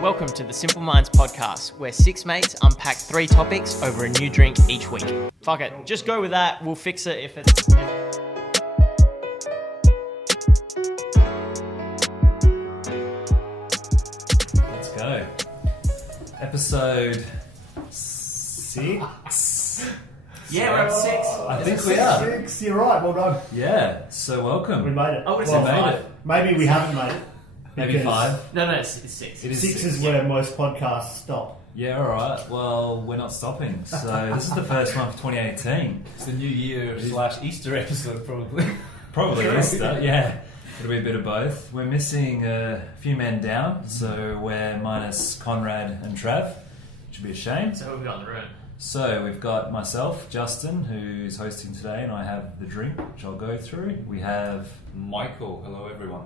Welcome to the Simple Minds podcast, where six mates unpack 3 topics over a new drink each week. Fuck it, just go with that. We'll fix it if it's... Let's go. Episode 6. Yeah, we're up to 6. I think we are. 6, you're right, well done. Yeah, so welcome. We made it. I would have said 5. Maybe we haven't made it. Maybe because 5. No, it's 6. It is 6 is where most podcasts stop. Yeah, alright. Well, we're not stopping. So this is the first one for 2018. It's the New Year / Easter episode, probably. Probably Easter, yeah. It'll be a bit of both. We're missing a few men down, so we're minus Conrad and Trav, which would be a shame. So who have we got in the room? So we've got myself, Justin, who's hosting today, and I have the drink, which I'll go through. We have Michael, hello everyone.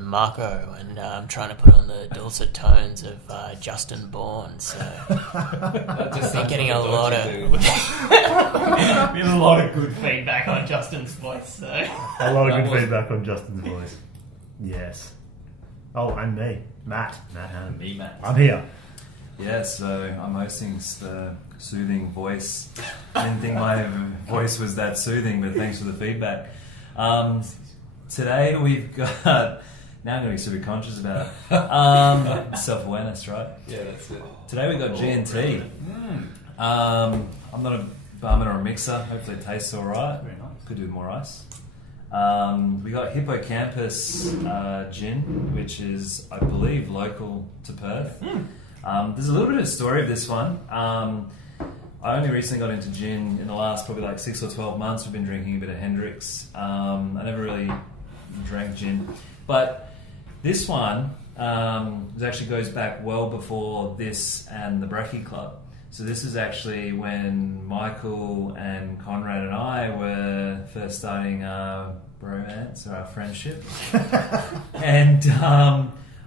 Marco, and I'm trying to put on the dulcet tones of Justin Bourne, so I've been getting a lot of we have a lot of good feedback on Justin's voice. So A lot of good feedback on Justin's voice. Yes. Oh, and me, Matt. Me, Matt. I'm here. Yeah, so I'm hosting the soothing voice. I didn't think my voice was that soothing, but thanks for the feedback. Today we've got... Now I'm going to be super conscious about it. Self-awareness, right? Yeah, that's it. Today we've got G&T. I'm not a barman or a mixer. Hopefully it tastes alright. Very nice. Could do with more ice. We got Hippocampus gin, which is, I believe, local to Perth. There's a little bit of a story of this one. I only recently got into gin in the last probably like 6 or 12 months. We've been drinking a bit of Hendrix. I never really drank gin. But this one actually goes back well before this and the Brekkie Club. So this is actually when Michael and Conrad and I were first starting our bromance or our friendship. And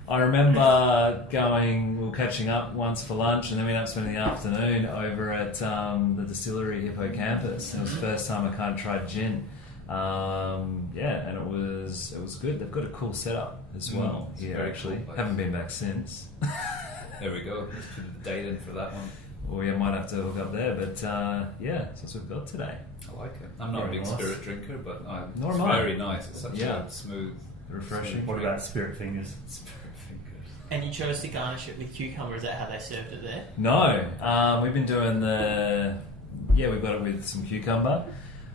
I remember we were catching up once for lunch, and then we ended up spending the afternoon over at the distillery Hippocampus. And it was the first time I kind of tried gin. And it was good. They've got a cool setup as well here. Actually, cool. Haven't been back since. There we go. Let's put the date in for that one. Or we might have to hook up there. But so that's what we've got today. I like it. I'm not a Very big nice. spirit drinker, but Nor it's am I. very nice. It's such a smooth, Refreshing. What about Spirit Fingers? spirit fingers. and you chose to garnish it with cucumber. Is that how they served it there? No, we've been doing we've got it with some cucumber.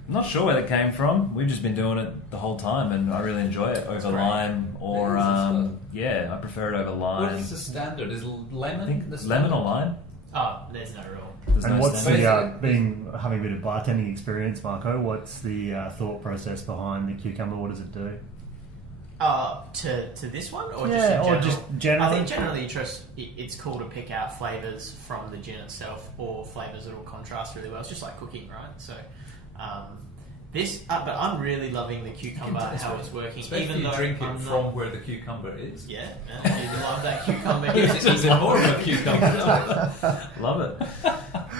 I'm not sure where that came from. We've just been doing it the whole time, and I really enjoy it over lime or I prefer it over lime. What is the standard? Is lemon? I think the lemon standard? or lime. Oh, there's no rule. There's And no what's standard. the, having a bit of bartending experience, Marco, what's the thought process behind the cucumber? What does it do? To this one, or just generally? I think generally it's cool to pick out flavours from the gin itself, or flavours that will contrast really well. It's just like cooking, right? So but I'm really loving the cucumber, how it's working. Especially even if you though drink I'm it not- from where the cucumber is. Yeah, you love that cucumber. It's even more of a cucumber. Love it.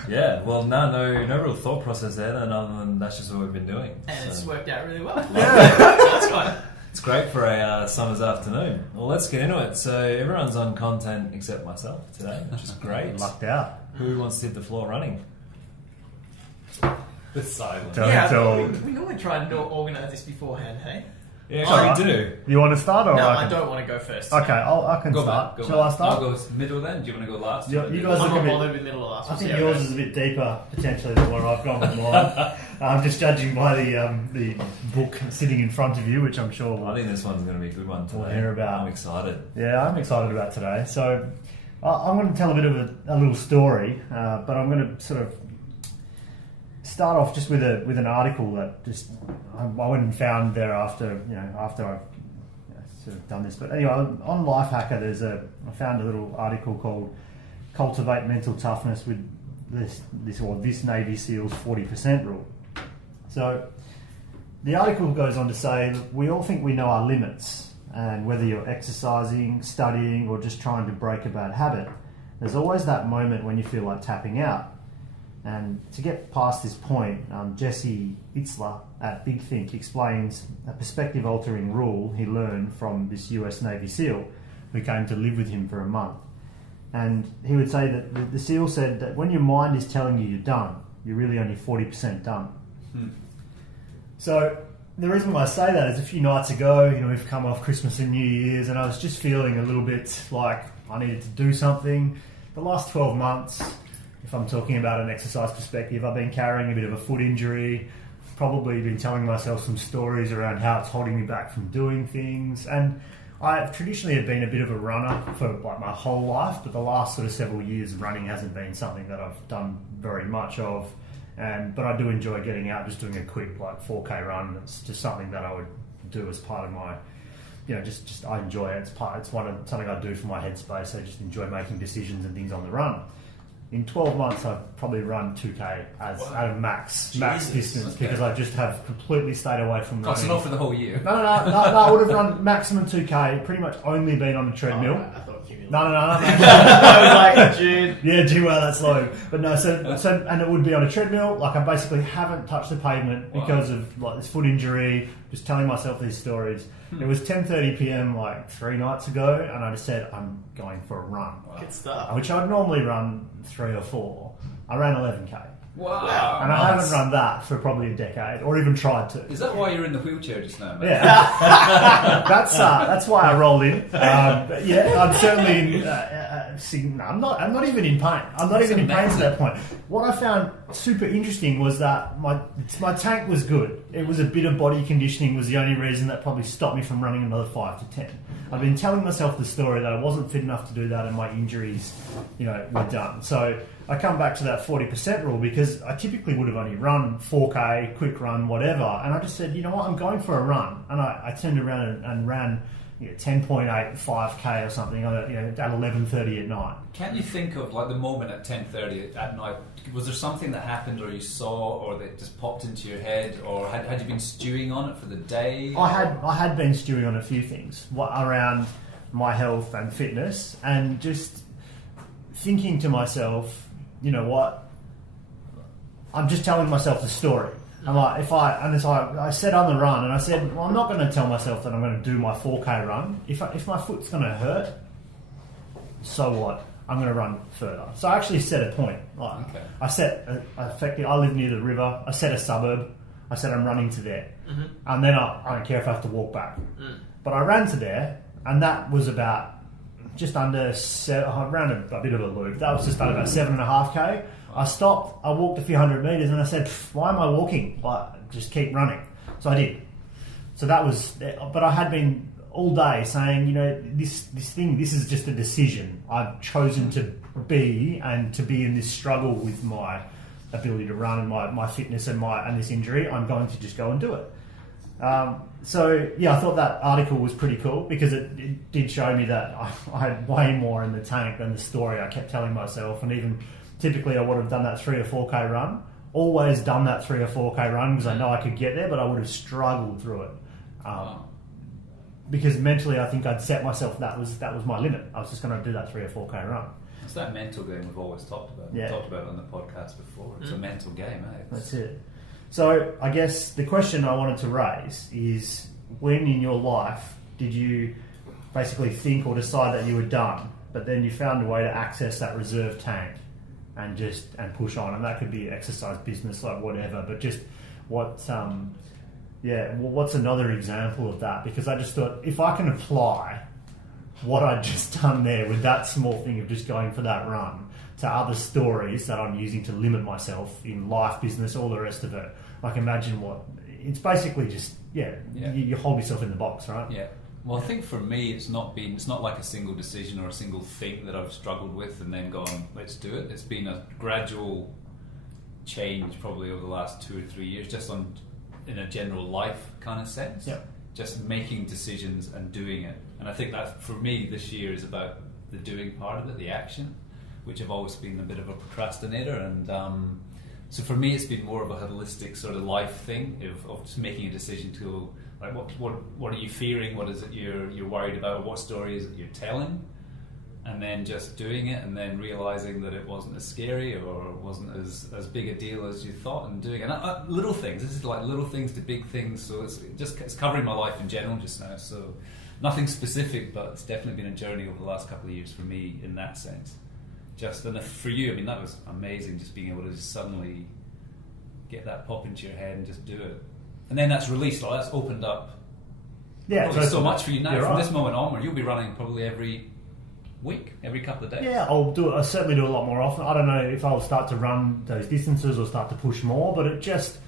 Yeah. Well, no real thought process there. Then other than that's just what we've been doing. And it's So worked out really well. That's right. it's great for a summer's afternoon. Well, let's get into it. So everyone's on content except myself today, which is great. Lucked out. Who wants to hit the floor running? The silence. Don't Yeah, tell- we normally try and organise this beforehand, hey? Yeah, Alright. we do. You want to start or No, I I can? don't want to go first. Okay, I can Go start. back. Shall I start? I'll go middle then. Do you want to go last? You guys I'm look a not bit... bothered with middle or last. I We'll think see how it yours goes. is a bit deeper potentially than where I've gone with mine. I'm just judging by the book sitting in front of you, which I'm sure I we'll, think this one's going to be a good one today. we'll hear about. I'm excited. Yeah, I'm excited about today. So I'm going to tell a bit of a little story, but I'm going to sort of start off just with an article that just I went and found there after I've sort of done this. But anyway, on Lifehacker, I found a little article called "Cultivate Mental Toughness with this Navy SEAL's 40% rule." So the article goes on to say that we all think we know our limits, and whether you're exercising, studying, or just trying to break a bad habit, there's always that moment when you feel like tapping out. And to get past this point, Jesse Itzler at Big Think explains a perspective-altering rule he learned from this US Navy SEAL who came to live with him for a month. And he would say that the SEAL said that when your mind is telling you you're done, you're really only 40% done. So the reason why I say that is a few nights ago, we've come off Christmas and New Year's, and I was just feeling a little bit like I needed to do something. The last 12 months, if I'm talking about an exercise perspective, I've been carrying a bit of a foot injury, probably been telling myself some stories around how it's holding me back from doing things. And I traditionally have been a bit of a runner for like my whole life, but the last sort of several years running hasn't been something that I've done very much of. But I do enjoy getting out, just doing a quick like 4K run. It's just something that I would do as part of my, just I enjoy it. It's something I do for my headspace. I just enjoy making decisions and things on the run. In 12 months, I've probably run 2K at a max distance because I just have completely stayed away from running. That's not for the whole year. No, I would have run maximum 2K, pretty much only been on a treadmill. I thought cumulative. No. I was like, dude. Yeah, gee, well, that's low. But no, so and it would be on a treadmill. Like I basically haven't touched the pavement because of like this foot injury. Just telling myself these stories. It was 10:30 p.m. like 3 nights ago, and I just said I'm going for a run, Good stuff. which I'd normally run 3 or 4. I ran 11K, Wow. and I haven't run that for probably a decade, or even tried to. Is that why you're in the wheelchair just now, mate? Yeah, that's why I rolled in. But yeah, I'm certainly. I'm not even in pain. I'm not even in pain to that point. What I found super interesting was that my tank was good. It was a bit of body conditioning was the only reason that probably stopped me from running another 5 to 10. I've been telling myself the story that I wasn't fit enough to do that, and my injuries, were done. So I come back to that 40% rule because I typically would have only run 4K, quick run, whatever. And I just said, you know what, I'm going for a run. And I turned around and ran 10.8, 5K or something at 11:30 at night. Can you think of like the moment at 10:30 at night? Was there something that happened, or you saw, or that just popped into your head, or had you been stewing on it for the day? I had been stewing on a few things around my health and fitness, and just thinking to myself, you know what? I'm just telling myself the story. And like I said on the run, and I said, well, I'm not going to tell myself that I'm going to do my 4K run. If my foot's going to hurt, so what? I'm going to run further. So I actually set a point. Like I set effectively. I live near the river. I set a suburb. I said I'm running to there, and then I don't care if I have to walk back. But I ran to there, and that was about just under. I ran a bit of a loop. That was just about 7.5K. I stopped, I walked a few hundred metres, and I said, why am I walking? Like, just keep running. So I did. So that was, but I had been all day saying, this is just a decision. I've chosen to be in this struggle with my ability to run and my fitness and this injury. I'm going to just go and do it. So yeah, I thought that article was pretty cool because it did show me that I had way more in the tank than the story I kept telling myself. And even typically I would have done that 3 or 4K run, always done that 3 or 4K run because I know I could get there, but I would have struggled through it. Because mentally I think I'd set myself that was my limit. I was just going to do that 3 or 4K run. It's that mental game we've always talked about. Yeah. We've talked about it on the podcast before. It's a mental game, eh? That's it. So I guess the question I wanted to raise is, when in your life did you basically think or decide that you were done, but then you found a way to access that reserve tank and push on? And that could be exercise, business, like whatever, but just what's another example of that? Because I just thought, if I can apply what I'd just done there with that small thing of just going for that run to other stories that I'm using to limit myself in life, business, all the rest of it, like imagine it's basically just, you hold yourself in the box, right? Yeah. Well, I think for me, it's not like a single decision or a single thing that I've struggled with and then gone, let's do it. It's been a gradual change probably over the last 2 or 3 years, just in a general life kind of sense. Yeah. Just making decisions and doing it. And I think that for me this year is about the doing part of it, the action, which I've always been a bit of a procrastinator. And so for me, it's been more of a holistic sort of life thing of just making a decision to, like, what are you fearing? What is it you're worried about? What story is it you're telling? And then just doing it, and then realizing that it wasn't as scary or wasn't as big a deal as you thought, and doing it. And little things. This is like little things to big things. So it's covering my life in general just now. So nothing specific, but it's definitely been a journey over the last couple of years for me in that sense. And for you, I mean, that was amazing, just being able to just suddenly get that pop into your head and just do it. And then that's released, that's opened up so much for you now. From this moment onward, you'll be running probably every week, every couple of days. Yeah, I'll certainly do a lot more often. I don't know if I'll start to run those distances or start to push more, but I'd just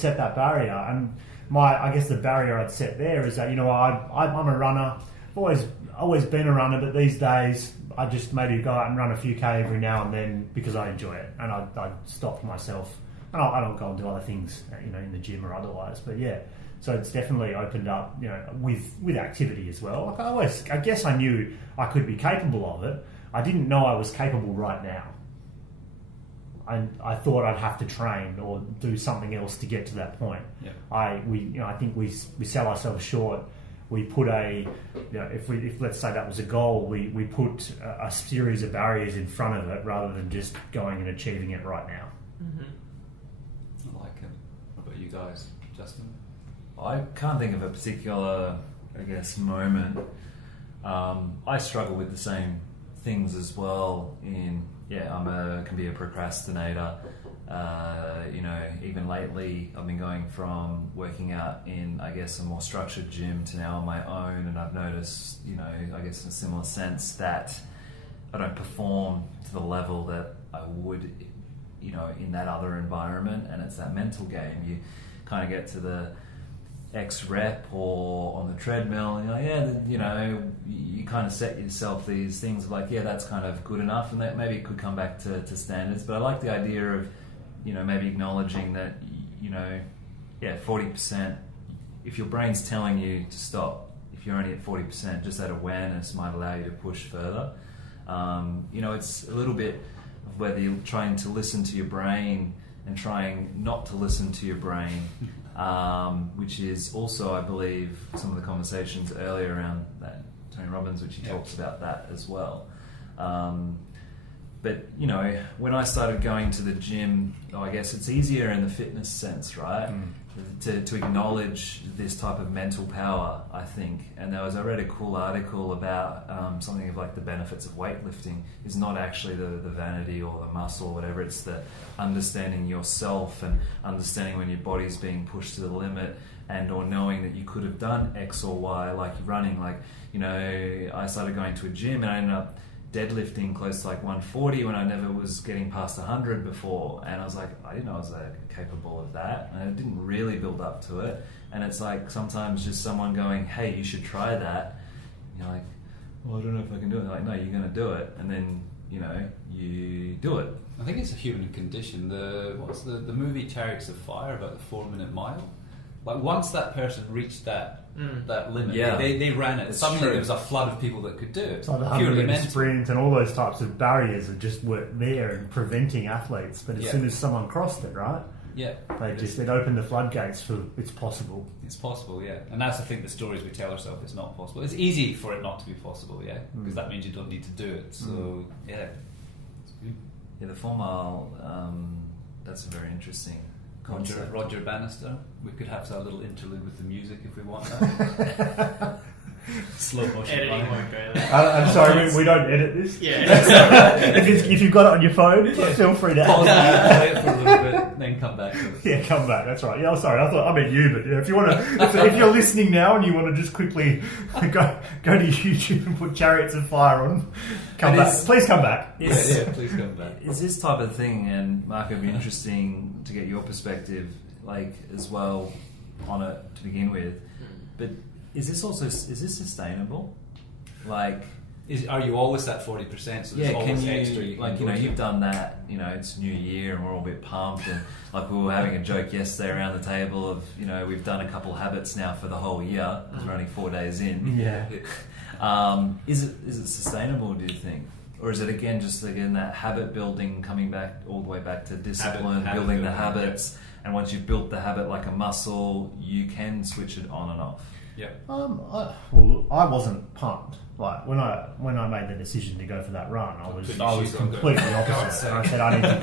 set that barrier. And I guess the barrier I'd set there is that, I'm a runner. I've always been a runner, but these days I just maybe go out and run a few K every now and then because I enjoy it, and I stop myself. And I don't go and do other things, in the gym or otherwise. But yeah, so it's definitely opened up, with activity as well. Like I guess I knew I could be capable of it. I didn't know I was capable right now. I thought I'd have to train or do something else to get to that point. Yeah. I think we sell ourselves short. We put if let's say that was a goal, we put a series of barriers in front of it rather than just going and achieving it right now. Mm-hmm. I like it. What about you guys, Justin? I can't think of a particular, moment. I struggle with the same things as well. Can be a procrastinator. Even lately, I've been going from working out in, a more structured gym to now on my own, and I've noticed, in a similar sense that I don't perform to the level that I would, in that other environment, and it's that mental game. You kind of get to the X rep or on the treadmill, and you kind of set yourself these things like, that's kind of good enough, and that maybe it could come back to standards. But I like the idea of, maybe acknowledging that, 40%, if your brain's telling you to stop, if you're only at 40%, just that awareness might allow you to push further. It's a little bit of whether you're trying to listen to your brain and trying not to listen to your brain. Which is also, I believe, some of the conversations earlier around that Tony Robbins, which he talks about that as well. But when I started going to the gym, I guess it's easier in the fitness sense, right? To acknowledge this type of mental power, I think. And I read a cool article about something of like the benefits of weightlifting is not actually the vanity or the muscle or whatever, it's the understanding yourself and understanding when your body's being pushed to the limit, and or knowing that you could have done X or Y, like running. I started going to a gym and I ended up deadlifting close to 140 when I never was getting past 100 before, and I was like, I didn't know I was capable of that, and I didn't really build up to it. And it's like sometimes just someone going, hey, you should try that, you're like, well, I don't know if I can do it. They're like, no, you're going to do it, and then you do it. I think it's a human condition. The movie Chariots of Fire about the 4-minute mile? Once that person reached that limit, they ran it. Suddenly there was a flood of people that could do it. It's like the 100-meter sprint and all those types of barriers that just were there and preventing athletes. But as soon as someone crossed it, right? Yeah. It opened the floodgates for it's possible. It's possible, yeah. And that's, I think, the stories we tell ourselves it's not possible. It's easy for it not to be possible, yeah, because that means you don't need to do it. So, yeah. It's good. Yeah, the 4 mile, that's a very interesting concept. Roger Bannister. We could have a little interlude with the music if we want that. Slow motion. Editing won't go there. I'm sorry, we don't edit this. Yeah. if you've got it on your phone, feel free to pause play it for a little bit, then come back to it. Yeah, come back. That's right. Yeah, I'm sorry. I meant you, but if you want to, if you're listening now and you want to just quickly go to YouTube and put Chariots of Fire on, come back. Please come back. Please come back. Is this type of thing, and Mark, it'd be interesting to get your perspective, as well, on it to begin with. But is this sustainable? Are you always at 40%? So there's always extra. You've done that. It's New Year and we're all a bit pumped, and we were having a joke yesterday around the table of we've done a couple of habits now for the whole year because we're only 4 days in. Yeah. Is it sustainable? Do you think? Or is it again that habit building, coming back all the way back to discipline, building the habits, and once you've built the habit like a muscle, you can switch it on and off? Yeah. I wasn't pumped. When I made the decision to go for that run, I was completely opposite. I said I need to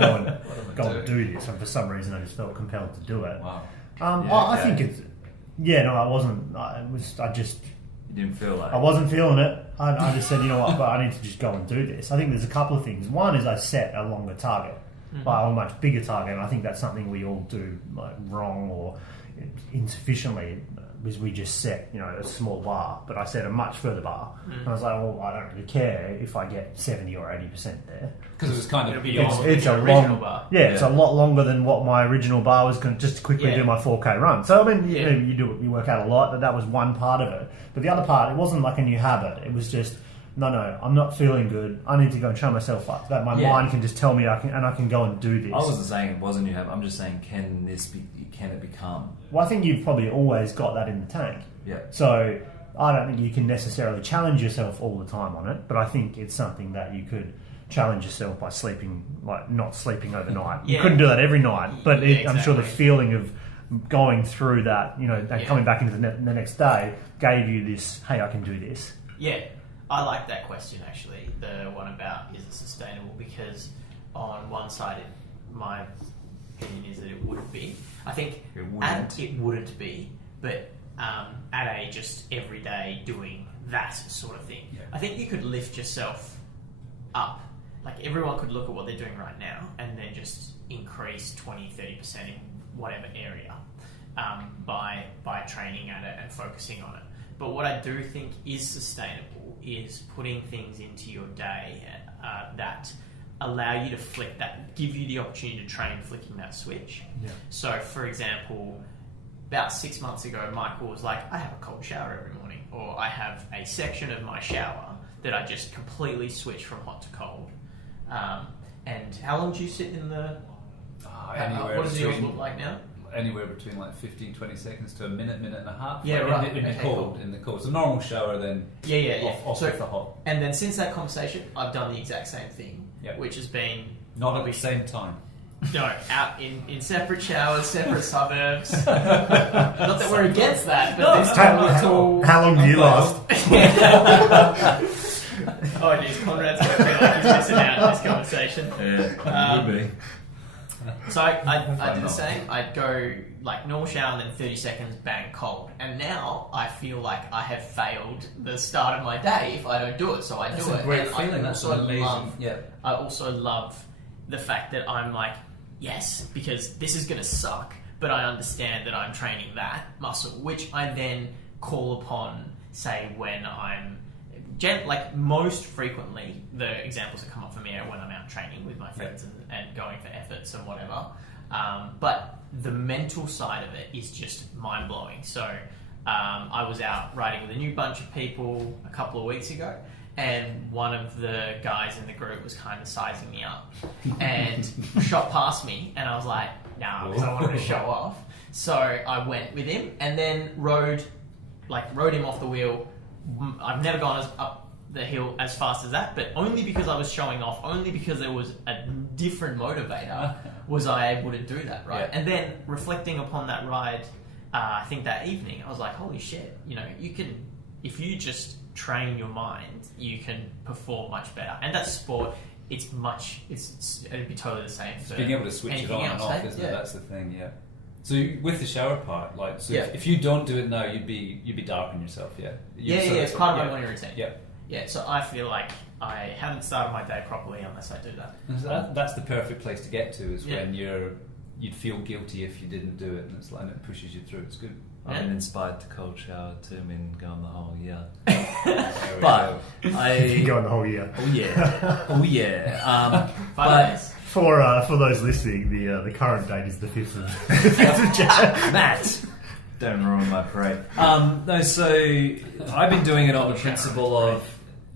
go and do this, and for some reason I just felt compelled to do it. Wow. I think it's I wasn't. I just You didn't feel like I wasn't feeling it. I just said, you know what, but I need to just go and do this. I think there's a couple of things. One is I set a longer target, by a much bigger target, and I think that's something we all do like wrong or insufficiently. Is we just set, a small bar, but I set a much further bar. And I was like, well, I don't really care if I get 70 or 80% there. Because it was kind of beyond it's the a original long bar. Yeah, it's a lot longer than what my original bar was going to just to quickly do my 4K run. So, I mean, you work out a lot, but that was one part of it. But the other part, it wasn't like a new habit. It was just, no, I'm not feeling good. I need to go and train myself up. That my mind can just tell me I can go and do this. I wasn't saying it wasn't new habit. I'm just saying, can it become? Well, I think you've probably always got that in the tank. Yeah. So I don't think you can necessarily challenge yourself all the time on it, but I think it's something that you could challenge yourself by sleeping, like not sleeping overnight. You couldn't do that every night, but I'm sure the feeling of going through that, and coming back into the next day gave you this, hey, I can do this. Yeah, I like that question actually, the one about is it sustainable, because on one side, my opinion is that it wouldn't be. I think it wouldn't be, but at a just everyday doing that sort of thing. Yeah. I think you could lift yourself up. Like everyone could look at what they're doing right now and then just increase 20-30% in whatever area by training at it and focusing on it. But what I do think is sustainable is putting things into your day that allow you to flick that, give you the opportunity to train flicking that switch. Yeah. So, for example, about 6 months ago, Michael was like, I have a cold shower every morning, or I have a section of my shower that I just completely switch from hot to cold. And how long do you sit in the... what does yours look like now? Anywhere between like 15-20 seconds to a minute and a half. Yeah, right. In the cold. So normal shower then off so, with the hot. And then since that conversation, I've done the exact same thing, which has been... Not at the same time. No, out in separate showers, separate suburbs. Not that we're against that, but this time how long do you last? Oh, geez, Conrad's going to feel like he's missing out on this conversation. Yeah, would be. So I do the same. I'd go like normal shower and then 30 seconds, bang, cold. And now I feel like I have failed the start of my day if I don't do it. So I do it. That's a great feeling. That's amazing. I also love the fact that I'm like, yes, because this is going to suck, but I understand that I'm training that muscle, which I then call upon, say, when I'm... like most frequently, the examples that come up for me are when I'm out training with my friends and going for efforts and whatever. But the mental side of it is just mind-blowing. So I was out riding with a new bunch of people a couple of weeks ago, and one of the guys in the group was kind of sizing me up and shot past me, and I was like, nah, because I wanted to show off. So I went with him and then rode him off the wheel. I've never gone up the hill as fast as that, but only because I was showing off, only because there was a different motivator was I able to do that, right? Yeah. And then reflecting upon that ride, I think that evening, I was like, holy shit, you can, if you just train your mind, you can perform much better. And that's sport. It'd be totally the same. It's being able to switch it on and off, isn't it? That's the thing, yeah. So with the shower part, if you don't do it now, you'd be dark on yourself, yeah. It's part of my morning routine. Yeah. Yeah, so I feel like I haven't started my day properly unless I do that. That's the perfect place to get to, is when you'd feel guilty if you didn't do it, and it pushes you through. It's good. I've been inspired to cold shower too. I mean, going the whole year. But you go on the whole year. Oh yeah. But for those listening, the current date is the 5th of January. Matt, don't ruin my parade. No, so I've been doing it on the principle of.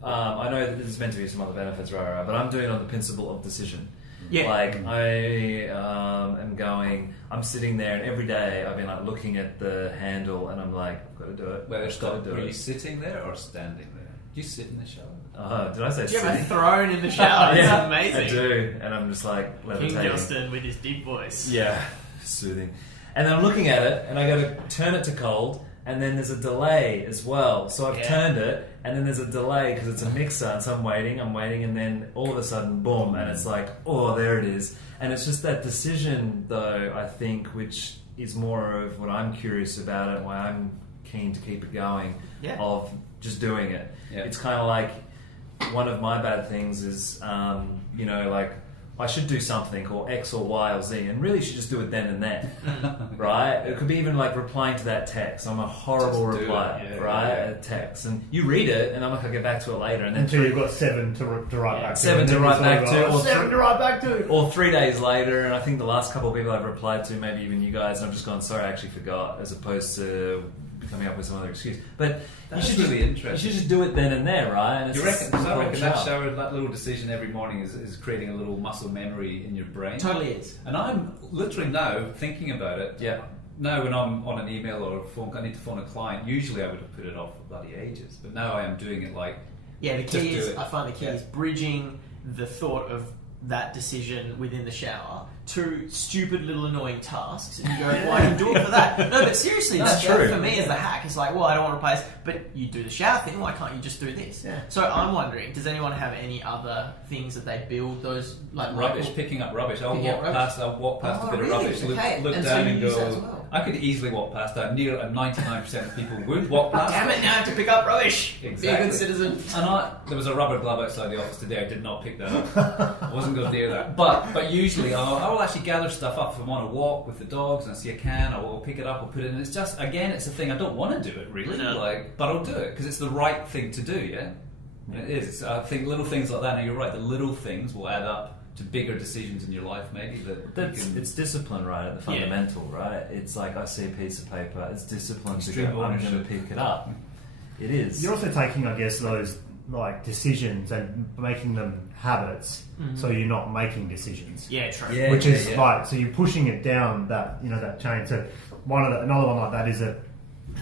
I know that there's meant to be some other benefits, right? But I'm doing it on the principle of decision. Yeah. Like I am going. I'm sitting there, and every day I've been looking at the handle, and I'm like, I've got to do it. Were you sitting there or standing there? Do you sit in the shower? Did I say sitting? Do you have a throne in the shower? It's amazing. I do, and I'm just like levitating. King Justin with his deep voice. Yeah, soothing. And then I'm looking at it, and I got to turn it to cold, and then there's a delay as well. So I've turned it, and then there's a delay because it's a mixer, and so I'm waiting, and then all of a sudden, boom, and it's like, oh, there it is. And it's just that decision, though, I think, which is more of what I'm curious about and why I'm keen to keep it going, Yeah. of just doing it. Yeah. It's kind of like one of my bad things is, like I should do something or X or Y or Z, and really should just do it then and there, right? It could be even like replying to that text. I'm a horrible Just do reply, it. Yeah, right? yeah. A text, and you read it, and I'm like, I'll get back to it later, and then Until you've got 7 to write back to. 7 and to then write you back sort of to, go, or 7 to write back to. or 3 days later, and I think the last couple of people I've replied to, maybe even you guys, and I've just gone, sorry, I actually forgot, as opposed to coming up with some other excuse. But That's you should really just, interesting. You should just do it then and there, right? And You reckon? Because I reckon that shower. shower, that little decision every morning is creating a little muscle memory in your brain. Totally is. And I'm literally now thinking about it. Yeah. Now when I'm on an email or a phone, I need to phone a client. Usually I would have put it off for bloody ages, but now I am doing it like. Yeah, the Just key do is, it. I find the key Yeah. is bridging the thought of that decision within the shower to stupid little annoying tasks, and you go, well, I can do it for that. No, but seriously, That's that true. for me is the hack. It's like, well, I don't want to replace, but you do the shower thing, why can't you just do this? Yeah. So I'm wondering, does anyone have any other things that they build those, like Rubbish, local- picking up rubbish. I'll Picking up walk rubbish. past a bit really? of rubbish, Okay. look And so down you and use go. that as well? I could easily walk past that. Near 99% of people would walk past. Damn it, now I have to pick up rubbish. Be a Exactly. good citizen. And there was a rubber glove outside the office today. I did not pick that up. I wasn't going to do that. But usually I will actually gather stuff up if I'm on a walk with the dogs and I see a can. I will pick it up. I'll put it in. It's just, again, it's a thing. I don't want to do it really, No. but I'll do it because it's the right thing to do. Yeah, it is. I think little things like that. Now you're right. The little things will add up to bigger decisions in your life, maybe. It's discipline, right? At the fundamental, right? It's like I see a piece of paper. It's discipline to Extreme go. I'm going to ownership. pick it up. It is. You're also taking, I guess, those like decisions and making them habits, so you're not making decisions. Yeah, true. Yeah. Which is like, so you're pushing it down that that chain. So another one like that is that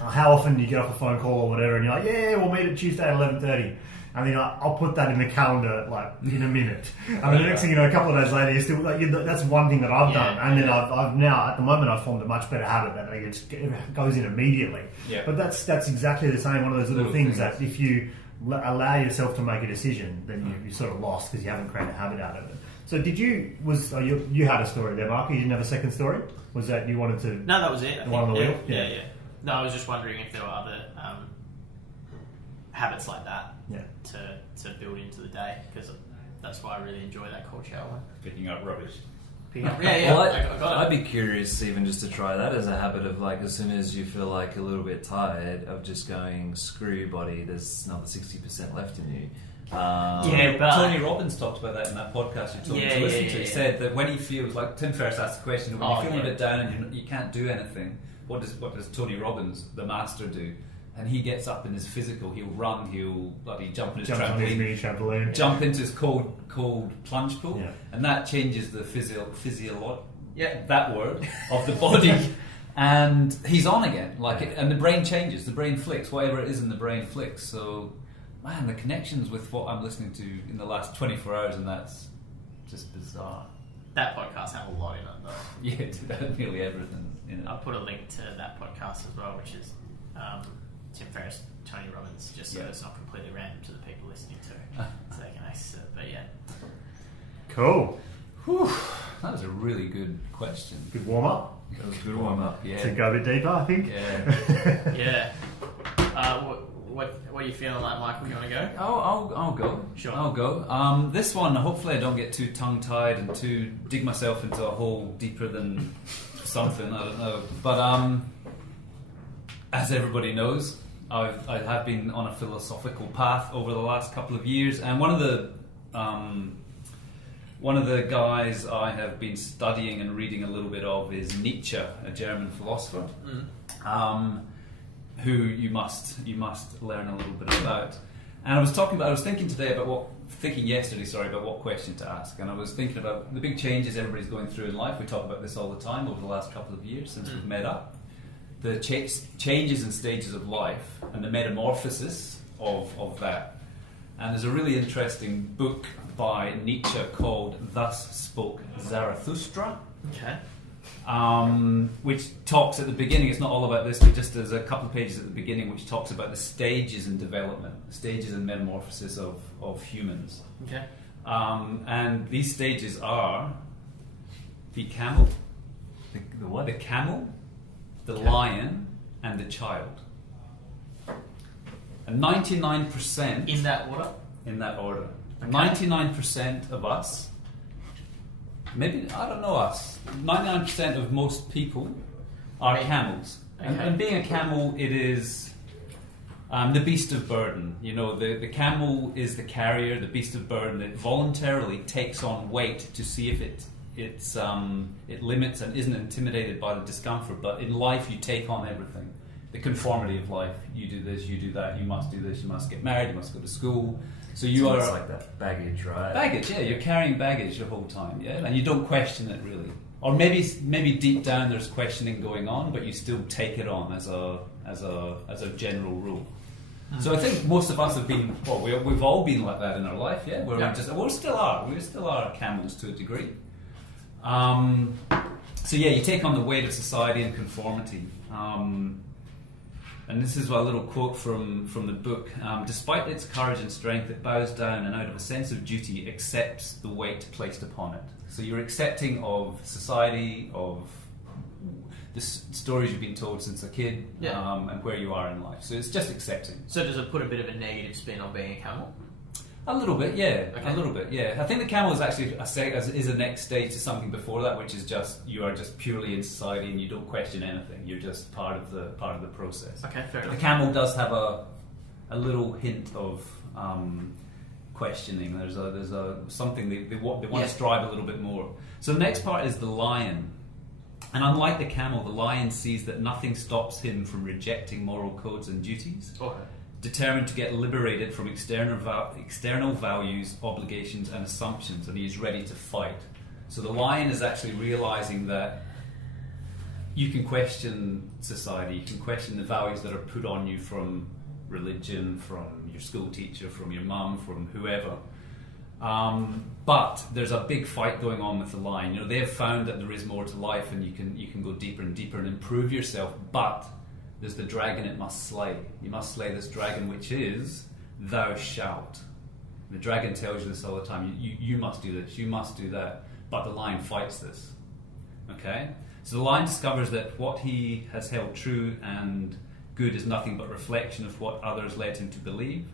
how often you get off a phone call or whatever, and you're like, yeah, we'll meet at Tuesday at 11:30. And then I'll put that in the calendar like in a minute. And then the next thing you know, a couple of days later, you're still like, that's one thing that I've done. And then I've now at the moment I've formed a much better habit that it goes in immediately. Yeah. But that's exactly the same. One of those little things things. that if you allow yourself to make a decision, then you're sort of lost because you haven't created a habit out of it. So you had a story there, Mark? You didn't have a second story? Was that you wanted to? No, that was it. I The one on the think. wheel? Yeah. Yeah. No, I was just wondering if there were other habits like that to build into the day, because that's why I really enjoy that cold shower one. Picking up rubbish. Yeah, Well, I got I'd it. be curious even just to try that as a habit of like, as soon as you feel like a little bit tired, of just going, screw you, body, there's another 60% left in you. Yeah, but Tony Robbins talked about that in that podcast you told me to listen to. He said that when he feels like, Tim Ferriss asked the question, when you're feeling a bit down and you can't do anything, what does Tony Robbins, the master, do? And he gets up in his physical, he'll run, he'll bloody jump in his Jump on his trampoline, mini trampoline. jump into his cold plunge pool, Yeah. and that changes the physiology, Yeah. that word, of the body, and he's on again. And the brain changes, the brain flicks, whatever it is in the brain flicks. So, man, the connections with what I'm listening to in the last 24 hours, and that's just bizarre. that podcast had a lot in it though. Yeah, it's about nearly everything in it. I'll put a link to that podcast as well, which is Tim Ferriss, Tony Robbins, just so it's not completely random to the people listening to, so they can access it. But yeah, Cool. Whew, that was a really good question. Good warm up. That was a good warm up. Yeah. To go a bit deeper, I think. Yeah. yeah. What are you feeling like, Michael? You want to go? I'll go. Sure. I'll go. This one, hopefully I don't get too tongue-tied and too dig myself into a hole deeper than something, I don't know. But as everybody knows, I have been on a philosophical path over the last couple of years, and one of the guys I have been studying and reading a little bit of is Nietzsche, a German philosopher. Who you must learn a little bit about. And I was thinking yesterday about what question to ask. And I was thinking about the big changes everybody's going through in life. We talk about this all the time over the last couple of years since we've met up. The changes and stages of life and the metamorphoses of that. And there's a really interesting book by Nietzsche called Thus Spoke Zarathustra. Okay. Which talks at the beginning, it's not all about this, but just there's a couple of pages at the beginning which talks about the stages in development, stages and metamorphosis of humans. Okay. And these stages are the camel, The what? the camel, the Okay. lion, and the child. And 99% In that order? in that order. Okay. 99% of us, maybe, I don't know us, 99% of most people are camels. And being a camel, it is the beast of burden. You know, the camel is the carrier, the beast of burden. It voluntarily takes on weight to see if it limits and isn't intimidated by the discomfort. But in life, you take on everything. The conformity of life. You do this, you do that, you must do this, you must get married, you must go to school. So you are... It's like that baggage, right? Baggage, yeah. You're carrying baggage the whole time, yeah? And you don't question it, really. Or maybe deep down there's questioning going on, but you still take it on as a general rule. So I think most of us have been... Well, we've all been like that in our life, yeah? We still are camels to a degree. So yeah, you take on the weight of society and conformity. And this is a little quote from the book. Despite its courage and strength, it bows down and out of a sense of duty accepts the weight placed upon it. So you're accepting of society, of the stories you've been told since a kid, and where you are in life. So it's just accepting. So does it put a bit of a negative spin on being a camel? A little bit, yeah. Okay. A little bit, yeah. I think the camel is actually is a next stage to something before that, which is just you are just purely in society and you don't question anything. You're just part of the process. Okay, fair enough. The camel does have a little hint of questioning. There's a something they want to strive a little bit more. So the next part is the lion. And unlike the camel, the lion sees that nothing stops him from rejecting moral codes and duties. Okay. Determined to get liberated from external values, obligations and assumptions, and he is ready to fight. So the lion is actually realizing that you can question society, you can question the values that are put on you from religion, from your school teacher, from your mum, from whoever. But there's a big fight going on with the lion. You know, they have found that there is more to life, and you can go deeper and deeper and improve yourself. But there's the dragon it must slay. You must slay this dragon, which is thou shalt. The dragon tells you this all the time. You must do this, you must do that. But the lion fights this. Okay? So the lion discovers that what he has held true and good is nothing but reflection of what others led him to believe.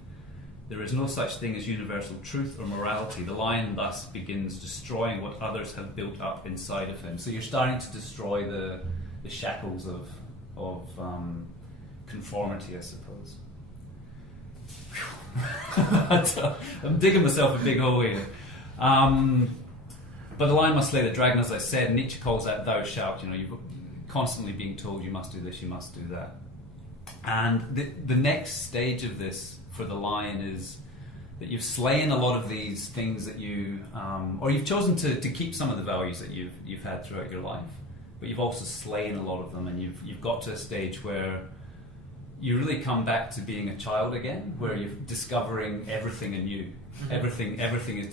There is no such thing as universal truth or morality. The lion thus begins destroying what others have built up inside of him. So you're starting to destroy the shackles of conformity, I suppose. I'm digging myself a big hole here. But the lion must slay the dragon, as I said. Nietzsche calls that thou shalt. You know, you're constantly being told you must do this, you must do that. And the next stage of this for the lion is that you've slain a lot of these things that you, or you've chosen to keep some of the values that you've had throughout your life. But you've also slain a lot of them, and you've got to a stage where you really come back to being a child again, where you're discovering everything anew. Mm-hmm. Everything is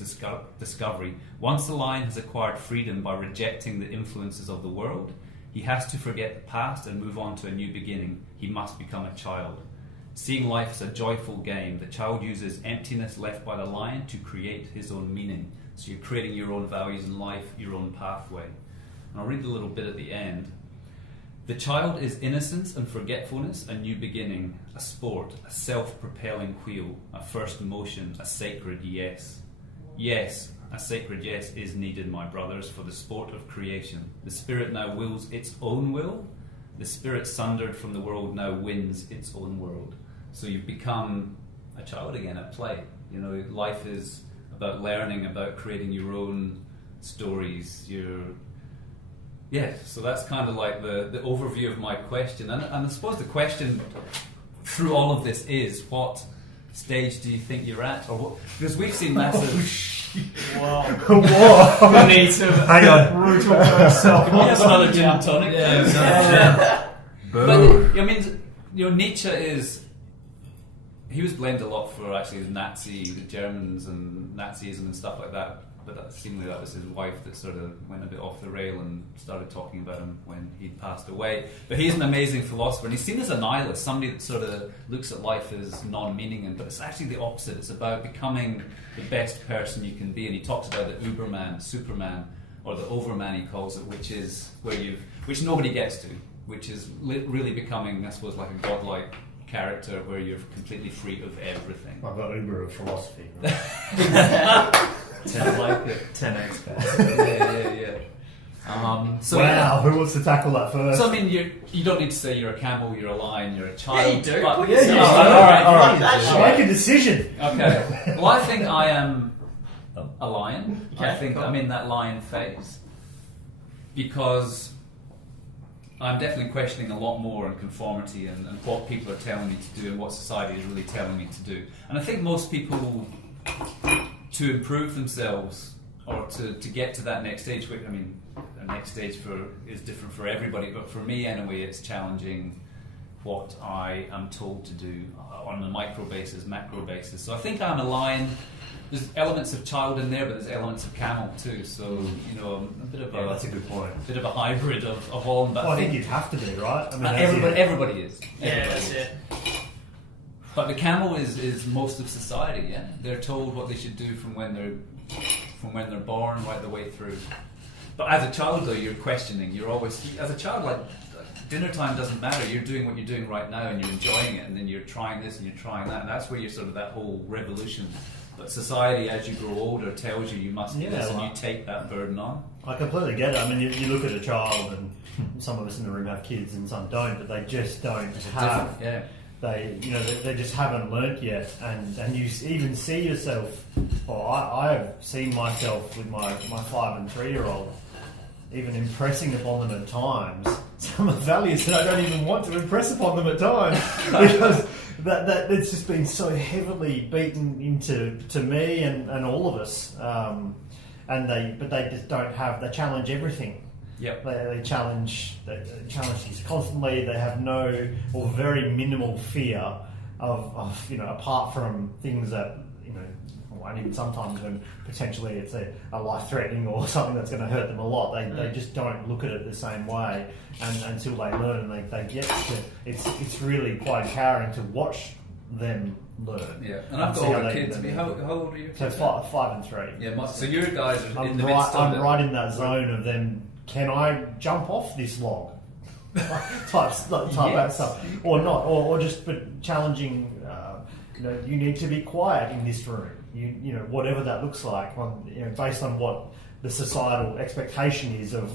discovery. Once the lion has acquired freedom by rejecting the influences of the world, he has to forget the past and move on to a new beginning. He must become a child. Seeing life as a joyful game, the child uses emptiness left by the lion to create his own meaning. So you're creating your own values in life, your own pathway. And I'll read a little bit at the end. The child is innocence and forgetfulness, a new beginning, a sport, a self-propelling wheel, a first motion, a sacred yes. Yes, a sacred yes is needed, my brothers, for the sport of creation. The spirit now wills its own will. The spirit sundered from the world now wins its own world. So you've become a child again at play. You know, life is about learning, about creating your own stories, so that's kind of like the overview of my question. And I suppose the question through all of this is, what stage do you think you're at? Or what, because we've seen massive... Wow. Whoa. We need to... Hang on. Brutal for himself. Yes, another gin and tonic. Yeah. But, I mean, you know, Nietzsche he was blamed a lot for actually the Germans and Nazism and stuff like that. But seemingly that was his wife that sort of went a bit off the rail and started talking about him when he'd passed away. But he's an amazing philosopher, and he's seen as a nihilist, somebody that sort of looks at life as non-meaning, but it's actually the opposite. It's about becoming the best person you can be, and he talks about the Uberman, Superman, or the Overman he calls it, which is which nobody gets to, which is really becoming, I suppose, like a godlike character where you're completely free of everything. I've got Uber of philosophy. 10x pass. Yeah. So wow, who wants to tackle that first? So I mean, you don't need to say you're a camel, you're a lion, you're a child. Yeah, you do. But, Put Yeah, you yourself- do. All right. Make a decision. Okay. Well, I think I am a lion. I Okay, think cool. I'm in that lion phase because I'm definitely questioning a lot more on conformity and what people are telling me to do and what society is really telling me to do. And I think most people, to improve themselves or to get to that next stage, which, I mean, the next stage is different for everybody, but for me anyway, it's challenging what I am told to do on a micro basis, macro basis. So I think I'm a lion. There's elements of child in there, but there's elements of camel too. So I'm a bit of Yeah, that's a good point. bit of a hybrid of all. But Well, I think you'd have to be, right? I mean, everybody is. Yeah, Everybody that's is. it. But the camel is most of society. Yeah, they're told what they should do from when they're born right the way through. But as a child, though, you're questioning. You're always, as a child, like dinner time doesn't matter. You're doing what you're doing right now, and you're enjoying it. And then you're trying this and you're trying that, and that's where you're sort of that whole revolution. But society, as you grow older, tells you must do this, and you take that burden on. I completely get it. I mean, you look at a child, and some of us in the room have kids, and some don't, but they just don't have. Yeah. They just haven't learnt yet, and you even see yourself. Well, I have seen myself with my 5 and 3-year-old, even impressing upon them at times some of the values that I don't even want to impress upon them at times, because that it's just been so heavily beaten into me and all of us, and they just don't have. They challenge everything. Yep. They challenge things constantly. They have no or very minimal fear of apart from things that and even sometimes when potentially it's a life threatening or something that's going to hurt them a lot, they just don't look at it the same way, and until they learn and they get to it's really quite empowering to watch them learn. Yeah, and I've got older kids. How old are you? So 5 and 3. Yeah, so your guys are in I'm the midst of I'm it. right in that zone of them. Can I jump off this log? type that stuff, or not, or just but challenging. You need to be quiet in this room. Whatever that looks like, based on what the societal expectation is of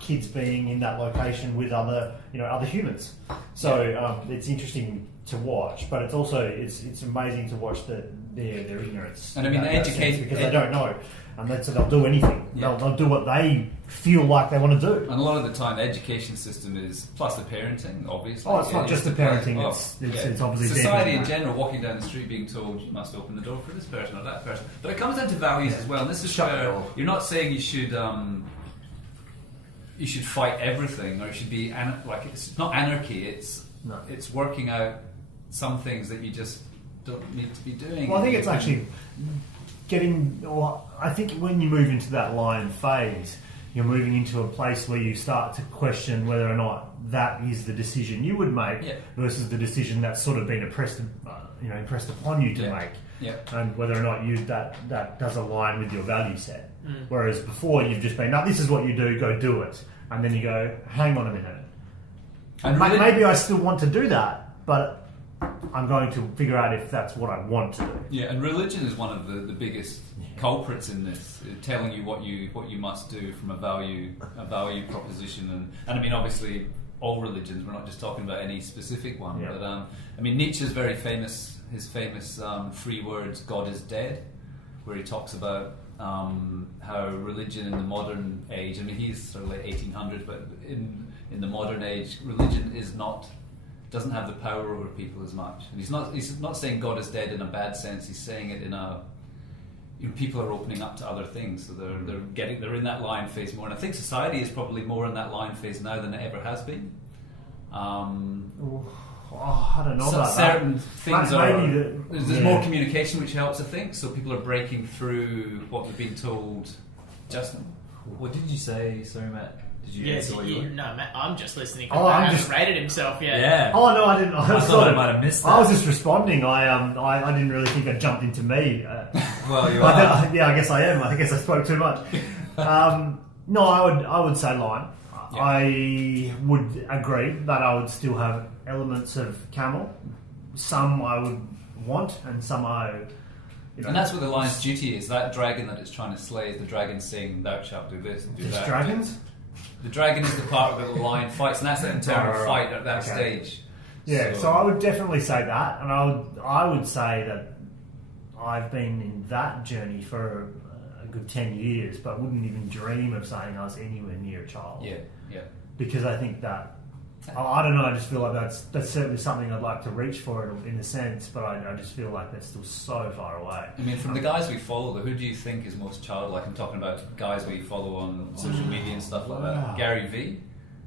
kids being in that location with other humans. So it's interesting to watch, but it's also it's amazing to watch their ignorance. And I mean, the education because they don't know, and they'll do anything. Yeah. They'll do what they feel like they want to do. And a lot of the time, the education system is plus the parenting, obviously. Oh, it's not just the parenting. It's obviously society in deeper than general. Walking down the street, being told you must open the door for this person or that person. But it comes down to values as well. And this is where you're not saying you should fight everything, or you should be it's not anarchy. It's working out some things that you just don't need to be doing. Well, I think it's actually I think when you move into that lion phase, you're moving into a place where you start to question whether or not that is the decision you would make versus the decision that's sort of been impressed upon you to make, and whether or not that does align with your value set. Whereas before you've just been, no, this is what you do, go do it, and then you go, hang on a minute, and maybe I still want to do that, but I'm going to figure out if that's what I want to do. Yeah, and religion is one of the biggest culprits in this, telling you what you must do from a value proposition, and I mean obviously all religions. We're not just talking about any specific one, but I mean Nietzsche's very famous. His famous 3 words, "God is dead," where he talks about how religion in the modern age. I mean he's sort of like 1800s, but in the modern age, religion doesn't have the power over people as much. And he's not saying God is dead in a bad sense. He's saying it in a people are opening up to other things, so they're in that lion phase more. And I think society is probably more in that lion phase now than it ever has been. I don't know about certain that. things there's more communication, which helps, I think. So people are breaking through what they've been told. Justin, what did you say? Sorry, Matt. Did you Yes, answer what you were? no, Matt, I'm just listening. Oh, I I'm haven't just rated himself yet. Yeah. Oh no, I didn't. I thought I might have missed that. I was just responding. I didn't really think it jumped into me. Well, you are. Yeah, I guess I am. I guess I spoke too much. No, I would say lion. Yeah. I would agree that I would still have elements of Camel. Some I would want, and some And that's what the lion's duty is. That dragon that it's trying to slay is the dragon saying, "Thou shalt do this and do There's that." dragons? The dragon is the part where the lion fights, and that's the internal fight at that stage. Yeah, so I would definitely say that, and I would say that I've been in that journey for a good 10 years, but wouldn't even dream of saying I was anywhere near a child. Yeah. Because I think that, I don't know, I just feel like that's certainly something I'd like to reach for in a sense, but I just feel like that's still so far away. I mean, from the guys we follow, who do you think is most childlike? I'm talking about guys we follow on social media and stuff like that. Gary V,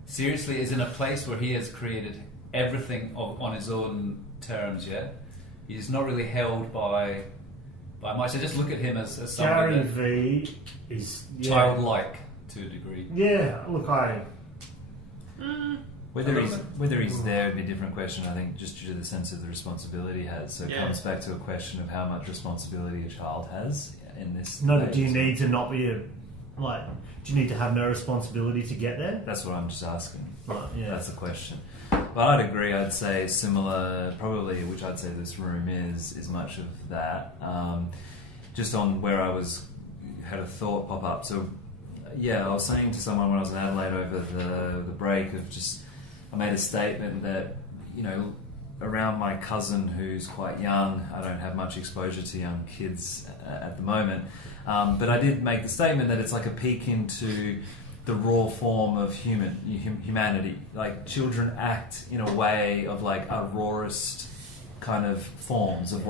seriously, is in a place where he has created everything on his own terms, yeah? He's not really held by much. I just look at him as somebody Gary V is childlike to a degree. Yeah, look, Whether he's there would be a different question, I think, just due to the sense of the responsibility he has. So it comes back to a question of how much responsibility a child has in this. No, but do you need to not be do you need to have no responsibility to get there? That's what I'm just asking. Right, yeah. That's the question. But I'd agree, I'd say similar, probably, which I'd say this room is much of that. Just on where I had a thought pop up. So, I was saying to someone when I was in Adelaide over the break of just, I made a statement that, around my cousin who's quite young, I don't have much exposure to young kids at the moment, but I did make the statement that it's like a peek into the raw form of humanity. Like, children act in a way of like our rawest kind of forms of